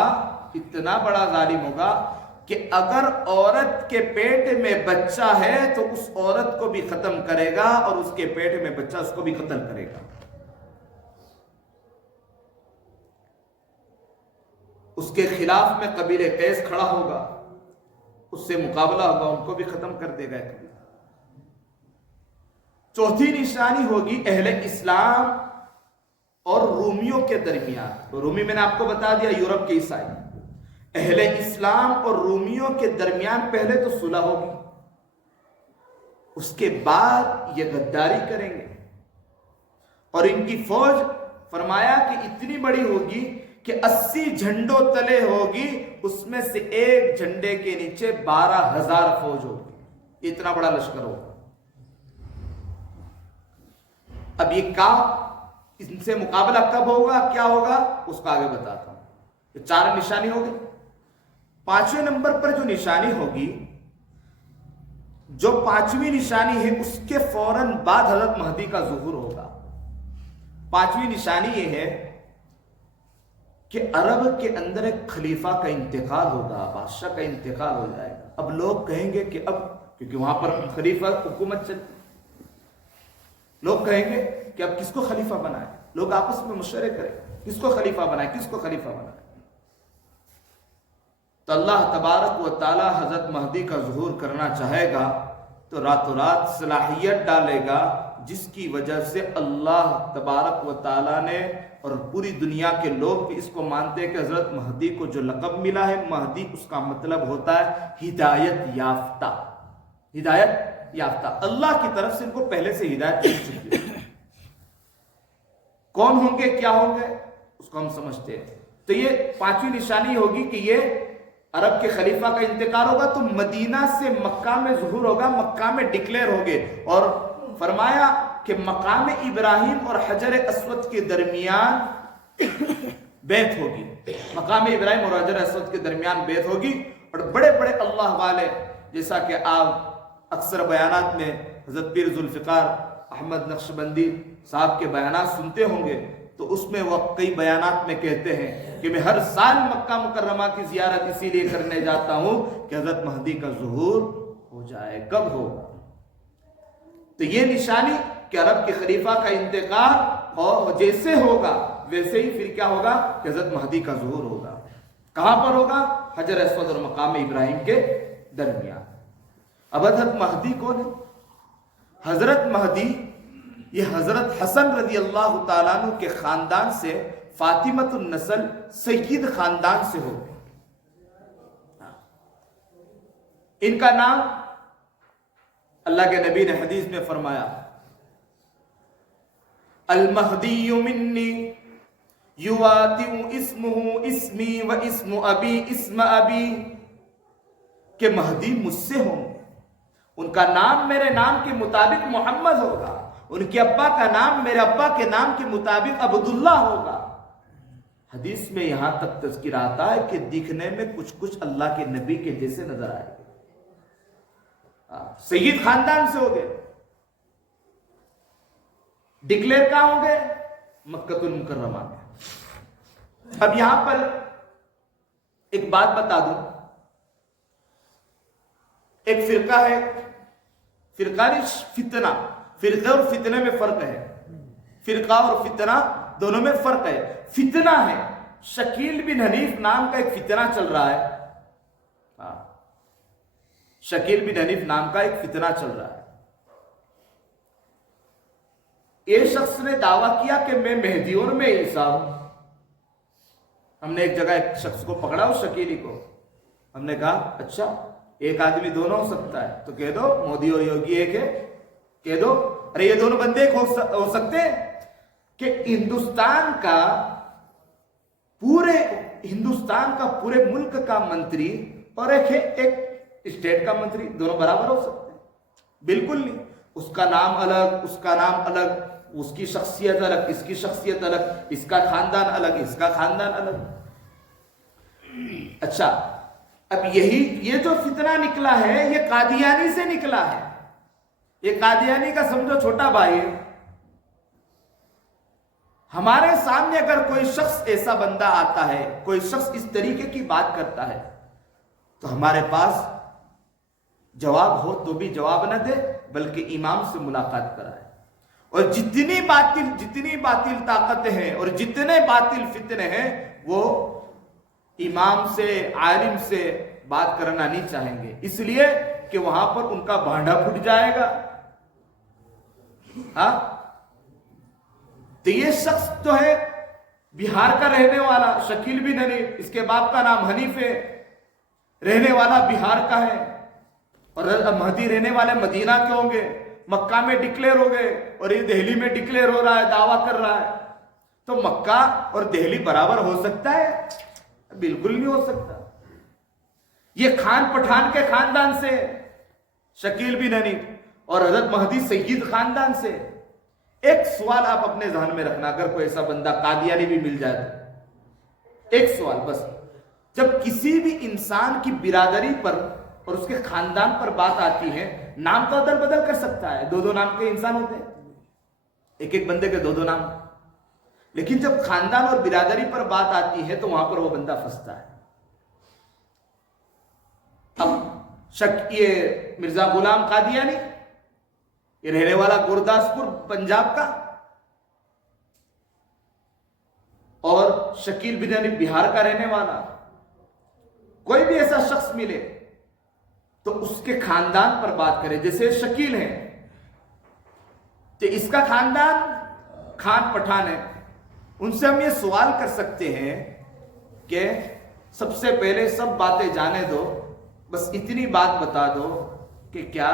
اتنا بڑا ظالم ہوگا کہ اگر عورت کے پیٹ میں بچہ ہے تو اس عورت کو بھی ختم کرے گا اور اس کے پیٹ میں بچہ اس کو بھی قتل کرے گا۔ اس کے خلاف میں قبیلہ قیس کھڑا ہوگا، اس سے مقابلہ ہوگا، ان کو بھی ختم کر دے گا۔ چوتھی نشانی ہوگی اہل اسلام اور رومیوں کے درمیان۔ رومی میں نے آپ کو بتا دیا یورپ کے عیسائی، اہل اسلام اور رومیوں کے درمیان پہلے تو صلح ہوگی، اس کے بعد یہ غداری کریں گے، اور ان کی فوج فرمایا کہ اتنی بڑی ہوگی کہ 80 جھنڈوں تلے ہوگی، اس میں سے ایک جھنڈے کے نیچے 12,000 فوج ہوگی، اتنا بڑا لشکر ہوگا۔ اب یہ ان سے مقابلہ کب ہوگا، کیا ہوگا، اس کا آگے بتاتا ہوں۔ یہ 4 نشانی ہوگی۔ 5ویں نمبر پر جو نشانی ہوگی، جو 5ویں نشانی ہے، اس کے فوراً بعد حضرت مہدی کا ظہور ہوگا۔ 5ویں نشانی یہ ہے کہ عرب کے اندر ایک خلیفہ کا انتقال ہوگا، بادشاہ کا انتقال ہو جائے گا۔ اب لوگ کہیں گے کہ اب کیونکہ وہاں پر خلیفہ حکومت چلتی، لوگ کہیں گے کہ اب کس کو خلیفہ بنائے، لوگ آپس میں مشورے کریں کس کو خلیفہ بنائے، کس کو خلیفہ بنائے۔ تو اللہ تبارک و تعالی حضرت مہدی کا ظہور کرنا چاہے گا تو راتوں رات صلاحیت ڈالے گا، جس کی وجہ سے اللہ تبارک و تعالی نے اور پوری دنیا کے لوگ بھی اس کو مانتے ہیں کہ حضرت مہدی کو جو لقب ملا ہے مہدی، اس کا مطلب ہوتا ہے ہدایت یافتہ، ہدایت یافتہ۔ اللہ کی طرف سے ان کو پہلے سے ہدایت مل چکی ہے۔ کون ہوں گے، کیا ہوں گے، اس کو ہم سمجھتے ہیں۔ تو یہ 5ویں نشانی ہوگی کہ یہ عرب کے خلیفہ کا انتقال ہوگا، تو مدینہ سے مکہ میں ظہور ہوگا، مکہ میں ڈکلیئر ہوگے، اور فرمایا کہ مقام ابراہیم اور حجر اسود کے درمیان بیعت ہوگی، مقام ابراہیم اور حجر اسود کے درمیان بیعت ہوگی، اور بڑے بڑے اللہ والے، جیسا کہ آپ اکثر بیانات میں حضرت پیر ذوالفقار احمد نقشبندی صاحب کے بیانات سنتے ہوں گے، تو اس میں وہ کئی بیانات میں کہتے ہیں کہ میں ہر سال مکہ مکرمہ کی زیارت اسی لیے کرنے جاتا ہوں کہ حضرت مہدی کا ظہور ہو جائے۔ کب ہوگا؟ تو یہ نشانی کہ عرب کے خلیفہ کا انتقال اور جیسے ہوگا ویسے ہی پھر کیا ہوگا کہ حضرت مہدی کا ظہور ہوگا۔ کہاں پر ہوگا؟ حجر اسود اور مقام ابراہیم کے درمیان۔ اب حضرت مہدی کون ہے؟ حضرت مہدی یہ حضرت حسن رضی اللہ تعالیٰ عنہ کے خاندان سے، فاطمۃ النسل سید خاندان سے ہو۔ ان کا نام اللہ کے نبی نے حدیث میں فرمایا المہدی منی یواطئ اسمہ اسمی و اسم ابی اسم ابی، کہ مہدی مجھ سے ہوں، ان کا نام میرے نام کے مطابق محمد ہوگا، ان کے ابا کا نام میرے ابا کے نام کے مطابق عبداللہ ہوگا۔ حدیث میں یہاں تک تذکر آتا ہے کہ دکھنے میں کچھ اللہ کے نبی کے جیسے نظر آئے گے، سید خاندان سے ہو گئے، ڈکلیئر کہاں ہوں گے؟ مکہ المکرمہ میں۔ اب یہاں پر ایک بات بتا دوں، ایک فرقہ ہے، فرقہ فتنہ، فرقہ اور فتنہ میں فرق ہے، فرقہ اور فتنہ دونوں میں فرق ہے۔ فتنہ ہے، شکیل بن حنیف نام کا ایک فتنہ چل رہا ہے، شکیل بن حنیف نام کا ایک فتنہ چل رہا ہے۔ ایک شخص نے دعویٰ کیا کہ میں مہدیوں میں عیسیٰ ہوں۔ ہم نے ایک جگہ ایک شخص کو پکڑا، اس شکیلی کو، ہم نے کہا اچھا ایک آدمی دونوں ہو سکتا ہے تو کہہ دو مودی اور یوگی ایک ہے، کہہ دو ارے یہ دونوں بندے ایک ہو سکتے ہیں؟ کہ ہندوستان کا پورے ملک کا منتری اور ایک اسٹیٹ کا منتری دونوں برابر ہو سکتے ہیں؟ بالکل نہیں۔ اس کا نام الگ، اس کا نام الگ، اس کی شخصیت الگ، اس کی شخصیت الگ، اس کا خاندان الگ، اس کا خاندان الگ۔ اچھا، اب یہ جو فتنہ نکلا ہے یہ قادیانی سے نکلا ہے۔ یہ قادیانی کا سمجھو چھوٹا بھائی ہے۔ ہمارے سامنے اگر کوئی شخص ایسا بندہ آتا ہے، کوئی شخص اس طریقے کی بات کرتا ہے، تو ہمارے پاس جواب ہو تو بھی جواب نہ دے، بلکہ امام سے ملاقات کرائے، اور جتنی باطل طاقتیں ہیں اور جتنے باطل فتنے ہیں وہ امام سے، عالم سے بات کرنا نہیں چاہیں گے، اس لیے کہ وہاں پر ان کا بھانڈا پھٹ جائے گا۔ ہاں، تو یہ شخص تو ہے بہار کا رہنے والا، شکیل بن حنیف، اس کے باپ کا نام حنیف ہے، رہنے والا بہار کا ہے، اور مہدی رہنے والے مدینہ کے ہوں گے، مکہ میں ڈکلیئر ہو گئے اور یہ دہلی میں ڈکلیئر ہو رہا ہے، دعویٰ کر رہا ہے۔ تو مکہ اور دہلی برابر ہو سکتا ہے؟ بالکل نہیں ہو سکتا۔ یہ خان پٹھان کے خاندان سے شکیل بن حنیف اور حضرت مہدی سید خاندان سے۔ ایک سوال آپ اپنے ذہن میں رکھنا، اگر کوئی ایسا بندہ قادیانی بھی مل جائے تو ایک سوال بس، جب کسی بھی انسان کی برادری پر اور اس کے خاندان پر بات آتی ہے، نام تو ادل بدل کر سکتا ہے، دو نام کے انسان ہوتے ہیں، ایک بندے کے دو نام، لیکن جب خاندان اور برادری پر بات آتی ہے تو وہاں پر وہ بندہ پھنستا ہے۔ اب یہ مرزا غلام قادیانی، یہ رہنے والا گرداسپور پنجاب کا، اور شکیل بن حنیف بہار کا رہنے والا، کوئی بھی ایسا شخص ملے تو اس کے خاندان پر بات کرے۔ جیسے شکیل ہے کہ اس کا خاندان خان پٹھان ہے، ان سے ہم یہ سوال کر سکتے ہیں کہ سب سے پہلے سب باتیں جانے دو، بس اتنی بات بتا دو کہ کیا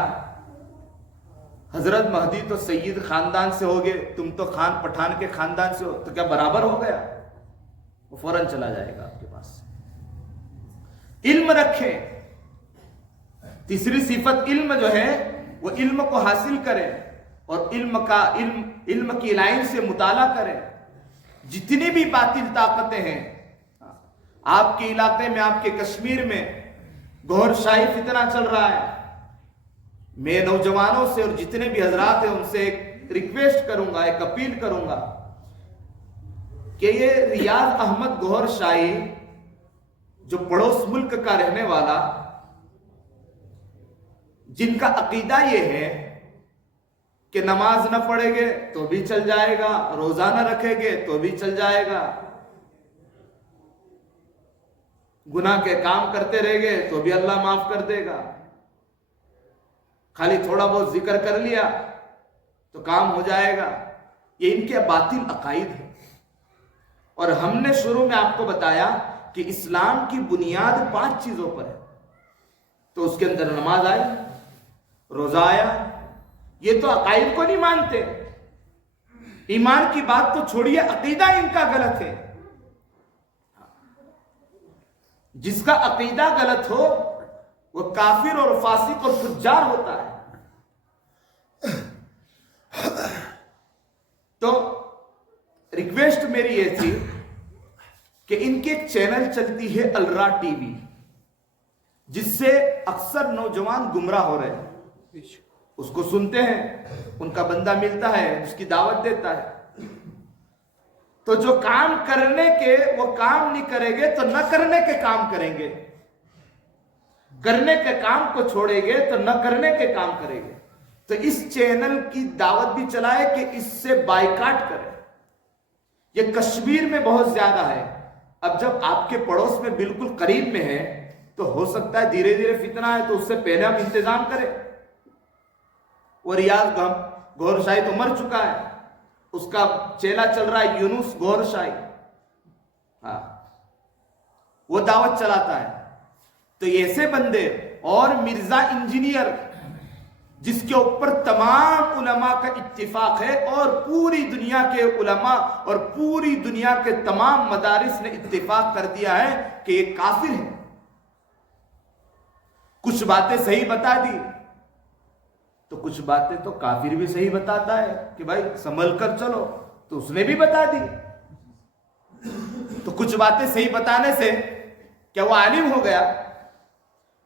حضرت مہدی تو سید خاندان سے ہوگے، تم تو خان پٹھان کے خاندان سے ہو، تو کیا برابر ہو گیا؟ وہ فوراً چلا جائے گا آپ کے پاس۔ علم رکھیں، تیسری صفت علم جو ہے وہ علم کو حاصل کریں، اور علم کی لائن سے مطالعہ کریں۔ جتنی بھی باطل طاقتیں ہیں آپ کے علاقے میں، آپ کے کشمیر میں گوھر شاہی فتنہ چل رہا ہے، میں نوجوانوں سے اور جتنے بھی حضرات ہیں ان سے ایک ریکویسٹ کروں گا، ایک اپیل کروں گا کہ یہ ریاض احمد گوھر شاہی جو پڑوس ملک کا رہنے والا، جن کا عقیدہ یہ ہے کہ نماز نہ پڑھیں گے تو بھی چل جائے گا، روزہ نہ رکھیں گے تو بھی چل جائے گا، گناہ کے کام کرتے رہ گئے تو بھی اللہ معاف کر دے گا، خالی تھوڑا بہت ذکر کر لیا تو کام ہو جائے گا، یہ ان کے باطل عقائد ہیں۔ اور ہم نے شروع میں آپ کو بتایا کہ اسلام کی بنیاد 5 چیزوں پر ہے، تو اس کے اندر نماز آئی، روزہ آیا۔ یہ تو عقائد کو نہیں مانتے، ایمان کی بات تو چھوڑیے، عقیدہ ان کا غلط ہے۔ جس کا عقیدہ غلط ہو وہ کافر اور فاسق اور فجار ہوتا ہے۔ تو ریکویسٹ میری یہ تھی کہ ان کی ایک چینل چلتی ہے الرا ٹی وی، جس سے اکثر نوجوان گمراہ ہو رہے ہیں، اس کو سنتے ہیں، ان کا بندہ ملتا ہے، اس کی دعوت دیتا ہے، تو جو کام کرنے کے وہ کام نہیں کریں گے تو نہ کرنے کے کام کریں گے، کرنے کے کام کو چھوڑیں گے تو نہ کرنے کے کام کریں گے۔ تو اس چینل کی دعوت بھی چلائے کہ اس سے بائیکاٹ کریں۔ یہ کشمیر میں بہت زیادہ ہے، اب جب آپ کے پڑوس میں بالکل قریب میں ہے تو ہو سکتا ہے دھیرے دھیرے فتنہ ہے، تو اس سے پہلے ہم انتظام کریں۔ وہ ریاض گوھر شاہی تو مر چکا ہے، اس کا چیلا چل رہا ہے یونس گوھر شاہی، وہ دعوت چلاتا ہے۔ تو ایسے بندے، اور مرزا انجینئر جس کے اوپر تمام علماء کا اتفاق ہے، اور پوری دنیا کے علماء اور پوری دنیا کے تمام مدارس نے اتفاق کر دیا ہے کہ یہ کافر ہے۔ کچھ باتیں صحیح بتا دی، تو کچھ باتیں تو کافر بھی صحیح بتاتا ہے کہ بھائی سنبھل کر چلو، تو اس نے بھی بتا دی۔ تو کچھ باتیں صحیح بتانے سے کیا وہ عالم ہو گیا؟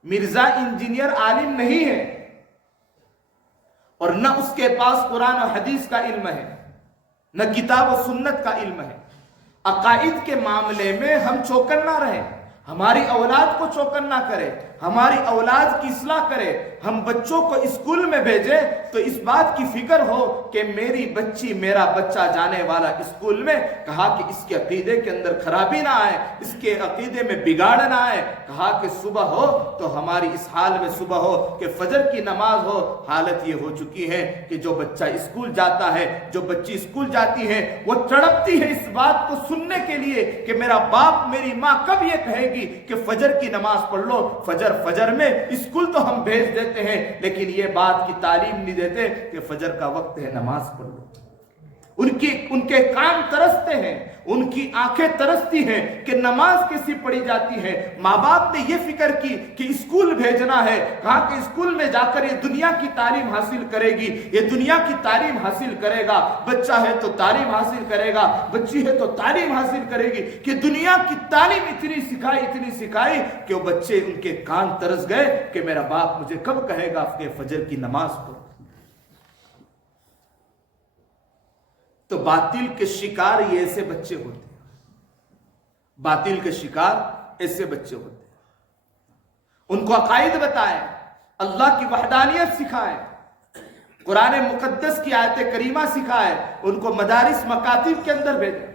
مرزا انجینئر عالم نہیں ہے، اور نہ اس کے پاس قرآن و حدیث کا علم ہے، نہ کتاب و سنت کا علم ہے۔ عقائد کے معاملے میں ہم چوکن نہ رہیں، ہماری اولاد کو چوکن نہ کرے، ہماری اولاد کی اصلاح کرے۔ ہم بچوں کو اسکول میں بھیجیں تو اس بات کی فکر ہو کہ میری بچی، میرا بچہ جانے والا اسکول میں، کہا کہ اس کے عقیدے کے اندر خرابی نہ آئے، اس کے عقیدے میں بگاڑ نہ آئے۔ کہا کہ صبح ہو تو ہماری اس حال میں صبح ہو کہ فجر کی نماز ہو۔ حالت یہ ہو چکی ہے کہ جو بچہ اسکول جاتا ہے، جو بچی اسکول جاتی ہے، وہ تڑپتی ہے اس بات کو سننے کے لیے کہ میرا باپ، میری ماں کب یہ کہے گی کہ فجر کی نماز پڑھ لو۔ فجر میں اسکول تو ہم بھیج دیتے ہیں، لیکن یہ بات کی تعلیم نہیں دیتے کہ فجر کا وقت ہے، نماز پڑھ لو۔ ان کے کان ترستے ہیں، ان کی آنکھیں ترستی ہیں کہ نماز کیسی پڑھی جاتی ہے۔ ماں باپ نے یہ فکر کی کہ اسکول بھیجنا ہے، کہا کہ اسکول میں جا کر یہ دنیا کی تعلیم حاصل کرے گی، یہ دنیا کی تعلیم حاصل کرے گا۔ بچہ ہے تو تعلیم حاصل کرے گا، بچی ہے تو تعلیم حاصل کرے گی، کہ دنیا کی تعلیم اتنی سکھائی کہ وہ بچے، ان کے کان ترس گئے کہ میرا باپ مجھے کب کہے گا کہ فجر کی نماز پڑھو۔ تو باطل کے شکار یہ ایسے بچے ہوتے ہیں، باطل کے شکار ایسے بچے ہوتے ہیں۔ ان کو عقائد بتائیں، اللہ کی وحدانیت سکھائیں، قرآن مقدس کی آیت کریمہ سکھائیں، ان کو مدارس مکاتب کے اندر بھیجیں۔